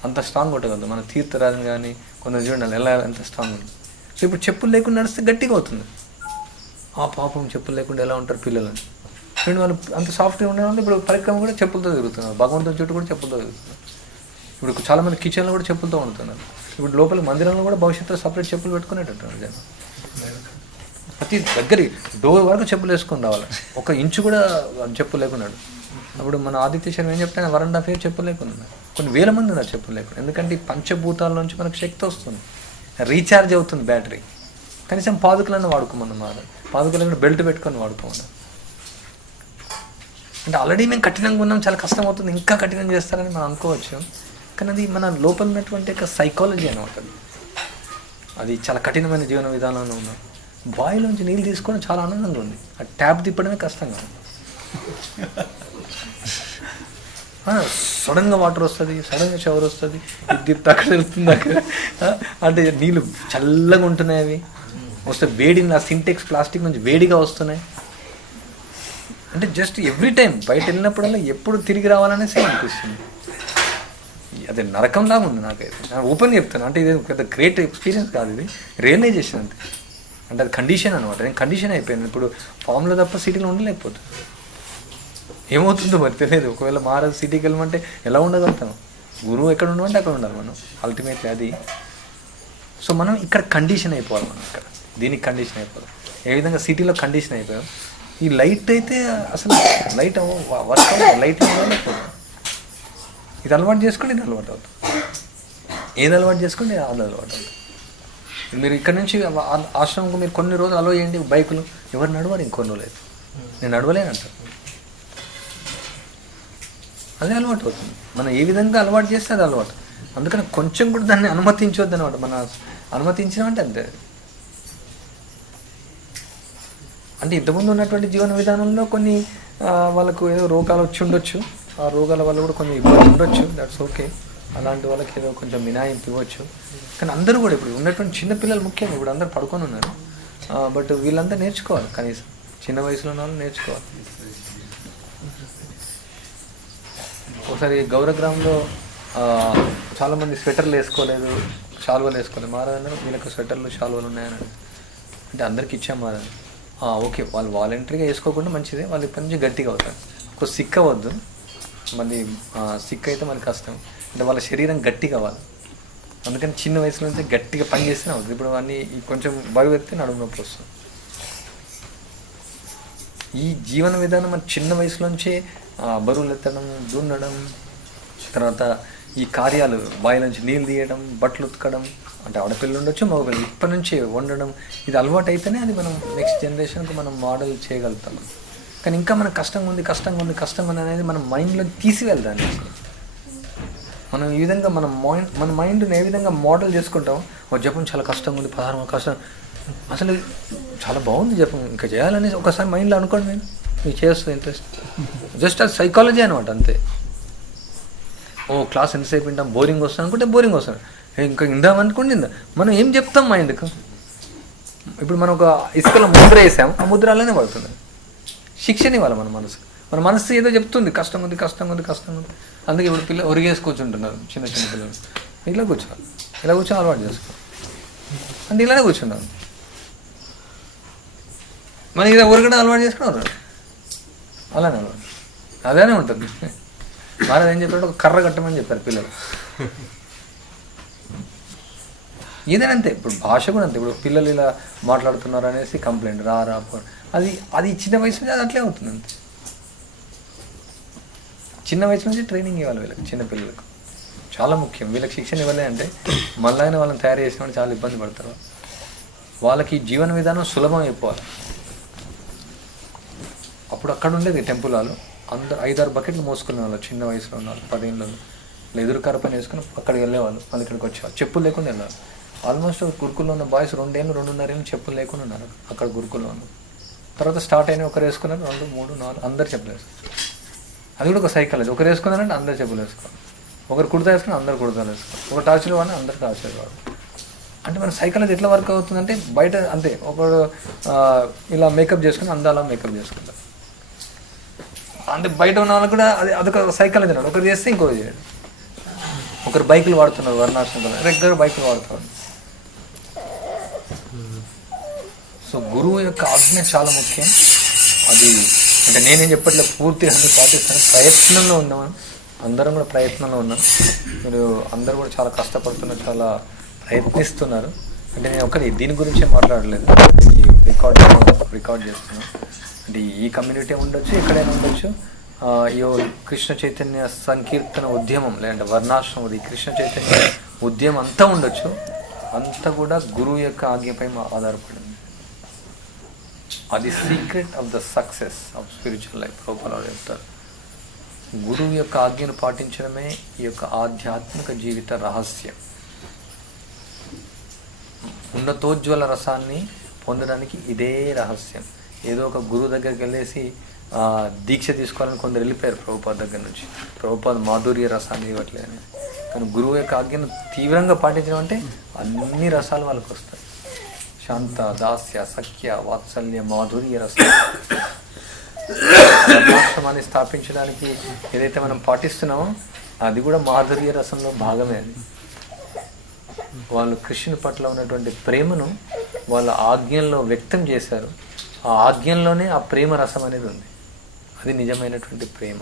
అంత స్ట్రాంగ్ కొట్టగలదు. మన తీర్థరాజు కానీ కొందరు చూడండి ఎలా ఎంత స్ట్రాంగ్ ఉంటుంది. సో ఇప్పుడు చెప్పులు లేకుండా నడిస్తే గట్టిగా అవుతుంది. ఆ పాపం చెప్పులు లేకుండా ఎలా ఉంటారు పిల్లలని చూడండి. వాళ్ళు అంత సాఫ్ట్గా ఉండేవాళ్ళు ఇప్పుడు పరిక్రమ కూడా చెప్పులతో తిరుగుతున్నారు. భగవంతుని చుట్టూ కూడా చెప్పులతో తిరుగుతున్నారు. ఇప్పుడు చాలామంది కిచెన్లో కూడా చెప్పులతో ఉంటున్నారు. ఇప్పుడు లోపల మందిరంలో కూడా భవిష్యత్తులో సపరేట్ చెప్పులు పెట్టుకునేటట్టు జనం. ప్రతి దగ్గర డోర్ వరకు చెప్పులు వేసుకొని రావాలి. 1 ఇంచు కూడా చెప్పులు లేకున్నాడు. అప్పుడు మన ఆదిత్య శర్మ ఏం చెప్తాను, 1.5 years చెప్పులు లేకుండా కొన్ని వేల మంది ఉన్నారు చెప్పులు లేకుండా. ఎందుకంటే ఈ పంచభూతాల నుంచి మనకు శక్తి వస్తుంది, రీఛార్జ్ అవుతుంది బ్యాటరీ. కనీసం పాదుకలను వాడుకోమన్నమాట. పాదుకలు కూడా బెల్ట్ పెట్టుకొని వాడుకోమన్నారు. అంటే ఆల్రెడీ మేము కఠినంగా ఉన్నాం, చాలా కష్టం అవుతుంది, ఇంకా కఠినం చేస్తారని మనం అనుకోవచ్చు. కానీ అది మన లోపల ఉన్నటువంటి ఒక సైకాలజీ అనమాట. అది చాలా కఠినమైన జీవన విధానంలో ఉన్నాం. బావిలోంచి నీళ్ళు తీసుకోవడం చాలా ఆనందంగా ఉంది, ఆ ట్యాప్ తిప్పడమే కష్టంగా ఉంది. సడన్గా వాటర్ వస్తుంది, సడన్గా షవర్ వస్తుంది, ఇది అక్కడ వెళ్తుంది అక్కడ. అంటే నీళ్ళు చల్లగా ఉంటున్నాయి, అవి వస్తే వేడిని ఆ సింటెక్స్ ప్లాస్టిక్ నుంచి వేడిగా వస్తున్నాయి. అంటే జస్ట్ ఎవ్రీ టైం బయట వెళ్ళినప్పుడల్లా ఎప్పుడు తిరిగి రావాలనేసి అనిపిస్తుంది. అదే నరకంలాగా ఉంది నాకైతే. నేను ఓపెన్ చెప్తాను, అంటే ఇది పెద్ద గ్రేట్ ఎక్స్పీరియన్స్ కాదు, ఇది రియలైజేషన్ అంతే. అంటే అది కండిషన్ అనమాట. నేను కండిషన్ అయిపోయింది. ఇప్పుడు ఫామ్లో తప్ప సిటీలో ఉండలేకపోతుంది. ఏమవుతుందో మరి తెలియదు. ఒకవేళ మారదు సిటీకి వెళ్ళమంటే ఎలా ఉండగలుగుతాం? గురువు ఎక్కడ ఉండమంటే అక్కడ ఉండాలి మనం అల్టిమేట్లీ అది. సో మనం ఇక్కడ కండిషన్ అయిపోవాలి. మనం ఇక్కడ దీనికి కండిషన్ అయిపోవాలి. ఏ విధంగా సిటీలో కండిషన్ అయిపోయాం. ఈ లైట్ అయితే అసలు లైట్ వర్క్ లైట్ లేకపోతే ఇది అలవాటు చేసుకోండి, ఇది అలవాటు అవుతుంది. ఏది అలవాటు చేసుకోండి అది అలవాటు అవుతుంది. మీరు ఇక్కడ నుంచి ఆశ్రమంకు మీరు కొన్ని రోజులు అలో చేయండి. బైకులు ఎవరు నడవరు, ఇంకొన్ని రోజులు అయితే నేను నడవలేనంటారు. అదే అలవాటు అవుతుంది. మనం ఏ విధంగా అలవాటు చేస్తే అది అలవాటు. అందుకని కొంచెం కూడా దాన్ని అనుమతించవద్దు అనమాట. మన అనుమతించినామంటే అంతే. అంటే ఇంతకుముందు ఉన్నటువంటి జీవన విధానంలో కొన్ని వాళ్ళకు ఏదో రోగాలు వచ్చి ఉండొచ్చు. ఆ రోగాల వల్ల కూడా కొన్ని ఇబ్బంది ఉండొచ్చు. That's okay. అలాంటి వాళ్ళకి ఏదో కొంచెం మినాయింపు ఇవ్వచ్చు. కానీ అందరూ కూడా ఇప్పుడు ఉన్నటువంటి చిన్నపిల్లలు ముఖ్యంగా ఇప్పుడు అందరూ పడుకొని ఉన్నారు. బట్ వీళ్ళంతా నేర్చుకోవాలి. కనీసం చిన్న వయసులో ఉన్న వాళ్ళు నేర్చుకోవాలి. ఒకసారి గౌరగ్రామంలో చాలామంది స్వెటర్లు వేసుకోలేదు, షాల్వాలు వేసుకోలేదు. మారాదన్నారు వీళ్ళకి స్వెటర్లు షాల్వాలు ఉన్నాయని. అంటే అందరికి ఇచ్చాం మారాది. ఓకే, వాళ్ళు వాలంటరీగా వేసుకోకుండా మంచిదే. వాళ్ళు ఇప్పటి నుంచి గట్టిగా అవుతారు. ఒక సిక్ అవ్వద్దు. మళ్ళీ సిక్ అయితే మనకి కష్టం. అంటే వాళ్ళ శరీరం గట్టి కావాలి. అందుకని చిన్న వయసులో నుంచి గట్టిగా పని చేస్తేనే అవుతుంది. ఇప్పుడు అన్నీ కొంచెం బరువు ఎత్తే నడుము నొప్పి వస్తుంది. ఈ జీవన విధానం మన చిన్న వయసులోంచే బరువులు ఎత్తడం, దున్నడం, తర్వాత ఈ కార్యాలు బావి నుంచి నీళ్ళు తీయడం, బట్టలు ఉతకడం, అంటే ఆడపిల్లలు ఉండొచ్చు మగపిల్లలు ఇప్పటి నుంచే వండడం, ఇది అలవాటు అయితేనే అది మనం నెక్స్ట్ జనరేషన్కి మనం మోడల్ చేయగలుగుతాం. కానీ ఇంకా మనకు కష్టంగా ఉంది అనేది మన మైండ్లో తీసివెళ్దాన్ని. మనం ఈ విధంగా మన మైండ్ని ఏ విధంగా మోడల్ చేసుకుంటాం. జపం చాలా కష్టంగా ఉంది, 16 కష్టం, అసలు చాలా బాగుంది జపం, ఇంకా చేయాలని ఒకసారి మైండ్లో అనుకోండి. నేను మీకు చేస్తుంది ఇంట్రెస్ట్. జస్ట్ అది సైకాలజీ అనమాట అంతే. క్లాస్ ఎంతసేపు వింటాం, బోరింగ్ వస్తుంది అనుకుంటే బోరింగ్ వస్తుంది. ఇంకా ఇందామనుకోండి మనం ఏం చెప్తాం మైండ్కు. ఇప్పుడు మనం ఒక ఇసుకలో ముద్ర వేసాం, ఆ ముద్ర అలానే పడుతుంది. శిక్షణ ఇవ్వాలి మన మనసు ఏదో చెప్తుంది, కష్టంగా ఉంది. అందుకే ఇప్పుడు పిల్లలు ఒరిగేసి కూర్చుంటున్నారు. చిన్న పిల్లలు ఇలా కూర్చొని అలవాటు చేసుకో అంటే ఇలానే కూర్చున్నారు. మనకి ఇలా ఒరగడం అలవాటు చేసుకున్నారు, అలానే అలవాటు అదేనే ఉంటుంది. మహారాజ్ ఏం చెప్పాడు, ఒక కర్ర కట్టమని చెప్పారు పిల్లలు. ఏదైనా అంతే. ఇప్పుడు భాష కూడా అంతే. ఇప్పుడు పిల్లలు ఇలా మాట్లాడుతున్నారు అనేసి కంప్లైంట్ రా అది చిన్న వయసు నుంచి అది అట్లే అవుతుంది అంతే. చిన్న వయసు నుంచి ట్రైనింగ్ ఇవ్వాలి వీళ్ళకి. చిన్నపిల్లలకు చాలా ముఖ్యం. వీళ్ళకి శిక్షణ ఇవ్వలే అంటే మళ్ళీ వాళ్ళని తయారు చేసిన చాలా ఇబ్బంది పడతారు. వాళ్ళకి జీవన విధానం సులభం అయిపోవాలి. అప్పుడు అక్కడ ఉండేది టెంపుల్ వాళ్ళు అందరు 5-6 బకెట్లు మోసుకునే వాళ్ళు. చిన్న వయసులో ఉన్నారు, 10 ఏళ్ళలో ఇలా ఎదురు కర్ర పని వేసుకుని అక్కడికి వెళ్ళేవాళ్ళు. మళ్ళీ ఇక్కడికి వచ్చేవాళ్ళు, చెప్పులు లేకుండా వెళ్ళాలి. ఆల్మోస్ట్ గురుకుల్లో ఉన్న బాయ్స్ 2-2.5 ఏళ్ళు చెప్పులు లేకుండా ఉన్నారు అక్కడ గురుకుల్లో ఉన్నారు. తర్వాత స్టార్ట్ అయినా ఒకరు వేసుకున్నారు, 2, 3, 4 అందరు చెప్పులు వేసుకున్నారు. అది కూడా ఒక సైకాలజీ. ఒకరు వేసుకున్నారంటే అందరు చెప్పులు వేసుకోవాలి. ఒకరు కుర్తా వేసుకుని అందరు కుర్తాలు వేసుకోవాలి. ఒక టార్చర్ వాడిని అందరు టార్చర్ వాడు. అంటే మన సైకాలజీ ఎట్లా వర్క్ అవుతుందంటే బయట అంతే. ఒకడు ఇలా మేకప్ చేసుకుని అలా మేకప్ చేసుకుంటారు. అంటే బయట ఉన్న వాళ్ళకి కూడా అదొక సైకాలజీ అన్నాడు. ఒకరు చేస్తే ఇంకోటి చేయడు. ఒకరు బైకులు వాడుతున్నారు, వర్ణాశ్రమం రెగ్యులర్ బైకులు వాడుతున్నారు. సో గురువు యొక్క ఆజ్ఞ చాలా ముఖ్యం. అది అంటే నేనేం చెప్పట్లేదు పూర్తిగా పాటిస్తాను. ప్రయత్నంలో ఉన్నాం, అందరం కూడా ప్రయత్నంలో ఉన్నాం. మీరు అందరూ కూడా చాలా కష్టపడుతున్నారు, చాలా ప్రయత్నిస్తున్నారు. అంటే నేను ఒకటి దీని గురించే మాట్లాడలేదు. ఈ రికార్డ్ చేస్తున్నాను. అంటే ఈ కమ్యూనిటీ ఉండొచ్చు, ఎక్కడైనా ఉండొచ్చు. ఈ కృష్ణ చైతన్య సంకీర్తన ఉద్యమం లేదంటే వర్ణాశ్రమం, ఈ కృష్ణ చైతన్య ఉద్యమం అంతా ఉండొచ్చు. అంతా కూడా గురువు యొక్క ఆజ్ఞపై ఆధారపడింది. అది secret of the success of spiritual life. రూపాలు చెప్తారు, గురువు యొక్క ఆజ్ఞను పాటించడమే ఈ యొక్క ఆధ్యాత్మిక జీవిత రహస్యం. ఉన్నతోజ్వల రసాన్ని పొందడానికి ఇదే రహస్యం. ఏదో ఒక గురువు దగ్గరికి వెళ్ళేసి దీక్ష తీసుకోవాలని కొందరు వెళ్ళిపోయారు ప్రభుపాద దగ్గర నుంచి. ప్రభుపాద మాధుర్య రసాన్ని ఇవ్వట్లేదని. కానీ గురువు యొక్క ఆజ్ఞను తీవ్రంగా పాటించడం అంటే అన్ని రసాలు వాళ్ళకి వస్తాయి. శాంత దాస్య సఖ్య వాత్సల్య మాధుర్య రసం ఆశ్రమాన్ని స్థాపించడానికి ఏదైతే మనం పాటిస్తున్నామో అది కూడా మాధుర్య రసంలో భాగమే. అది వాళ్ళు కృష్ణుని పట్ల ఉన్నటువంటి ప్రేమను వాళ్ళ ఆజ్ఞల్లో వ్యక్తం చేశారు. ఆ ఆజ్ఞల్లోనే ఆ ప్రేమ రసం అనేది ఉంది. అది నిజమైనటువంటి ప్రేమ.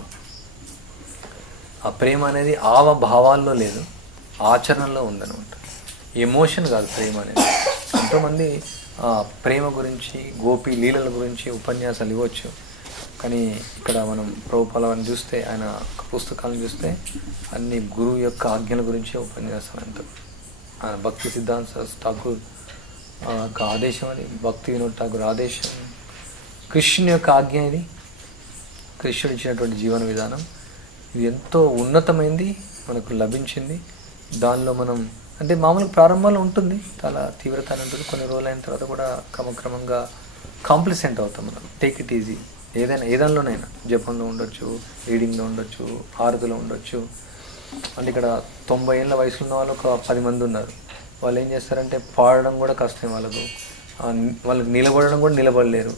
ఆ ప్రేమ అనేది భావాల్లో లేదు, ఆచరణలో ఉందన్నమాట. ఎమోషన్ కాదు ప్రేమ అనేది. ఎంతోమంది ప్రేమ గురించి గోపి లీలల గురించి ఉపన్యాసాలు ఇవ్వచ్చు, కానీ ఇక్కడ మనం ప్రభుపాలని చూస్తే ఆయన పుస్తకాలను చూస్తే అన్ని గురువు యొక్క ఆజ్ఞల గురించే ఉపన్యాసాలు అంతా. ఆయన భక్తి సిద్ధాంత ఠాకూర్ యొక్క ఆదేశం అది, భక్తి వినోద్ ఠాకూర్ ఆదేశం, కృష్ణుని యొక్క ఆజ్ఞ ఇది, కృష్ణుడు ఇచ్చినటువంటి జీవన విధానం. ఇది ఎంతో ఉన్నతమైంది, మనకు లభించింది. దానిలో మనం అంటే మామూలుగా ప్రారంభంలో ఉంటుంది, చాలా తీవ్రత అని ఉంటుంది. కొన్ని రోజులు అయిన తర్వాత కూడా క్రమక్రమంగా కాంప్లిసెంట్ అవుతాం మనం. Take it easy. ఏ దానిలోనైనా జపంలో ఉండొచ్చు, రీడింగ్లో ఉండొచ్చు, హారతిలో ఉండొచ్చు. అంటే ఇక్కడ 90 ఏళ్ళ వయసులో ఉన్న వాళ్ళు ఒక 10 మంది ఉన్నారు. వాళ్ళు ఏం చేస్తారంటే పాడడం కూడా కష్టం వాళ్ళకు నిలబడడం కూడా నిలబడలేరు.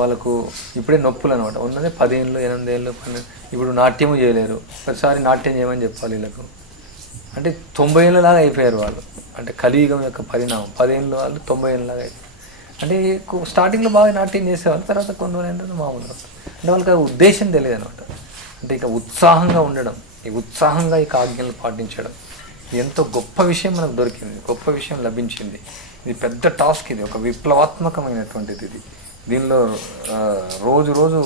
వాళ్ళకు ఇప్పుడే నొప్పులు అనమాట. ఉన్నదే 10 ఏళ్ళు 8 ఏళ్ళు 12. ఇప్పుడు నాట్యము చేయలేరు. ప్రతిసారి నాట్యం చేయమని చెప్పాలి వీళ్ళకు. అంటే 90 ఏళ్ళలాగా అయిపోయారు వాళ్ళు. అంటే కలియుగం యొక్క పరిణామం. 10 ఏళ్ళు వాళ్ళు 90 ఏళ్ళలాగా అయిపోయారు. అంటే స్టార్టింగ్లో బాగా నాట్యం చేసేవాళ్ళు, తర్వాత కొన్ని రోజులు ఏంటంటే మామూలుగా. అంటే వాళ్ళకి ఆ ఉద్దేశం తెలియదు అనమాట. అంటే ఇక ఉత్సాహంగా ఉండడం, ఈ ఉత్సాహంగా ఇక ఆజ్ఞలు పాటించడం, ఇది ఎంతో గొప్ప విషయం మనకు దొరికింది, గొప్ప విషయం లభించింది. ఇది పెద్ద టాస్క్, ఇది ఒక విప్లవాత్మకమైనటువంటిది. ఇది దీనిలో రోజు రోజు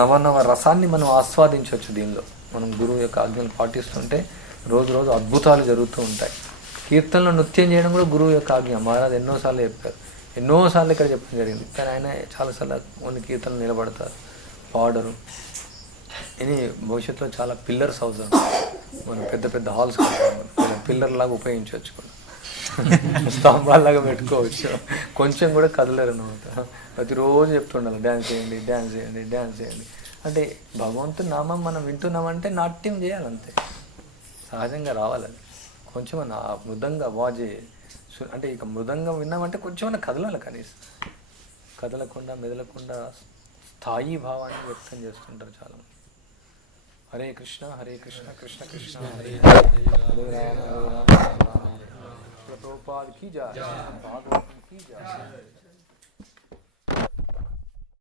నవ రసాన్ని మనం ఆస్వాదించవచ్చు. దీనిలో మనం గురువు యొక్క ఆజ్ఞలు పాటిస్తుంటే రోజు రోజు అద్భుతాలు జరుగుతూ ఉంటాయి. కీర్తనలో నృత్యం చేయడం కూడా గురువు యొక్క ఆజ్ఞ. మహారాజ్ ఎన్నోసార్లు చెప్పారు, ఎన్నోసార్లు ఇక్కడ చెప్పడం జరిగింది. కానీ ఆయన చాలాసార్లు కొన్ని కీర్తనలు నిలబడతారు, పాడరు. ఇది భవిష్యత్తులో చాలా పిల్లర్స్ అవసరం. మనం పెద్ద పెద్ద హాల్స్ పిల్లర్ లాగా ఉపయోగించవచ్చు కూడా, స్తంభాలాగా పెట్టుకోవచ్చు. కొంచెం కూడా కదలరు అనమాట. ప్రతిరోజు చెప్తుండాలి డ్యాన్స్ చేయండి, డ్యాన్స్ చేయండి, డ్యాన్స్ చేయండి. అంటే భగవంతుని నామం మనం వింటున్నామంటే నాట్యం చేయాలంతే, సహజంగా రావాలి. కొంచెం మృదంగా వాజే అంటే ఇక మృదంగం విన్నామంటే కొంచెం కదలాలి. కనీసం కదలకుండా మెదలకుండా స్థాయి భావాన్ని వ్యక్తం చేస్తుంటారు చాలామంది. హరే కృష్ణ హరే కృష్ణ కృష్ణ కృష్ణ హరే హరే రామ ప్రభుపాద్ కీ జై, భాగవతం కీ జై.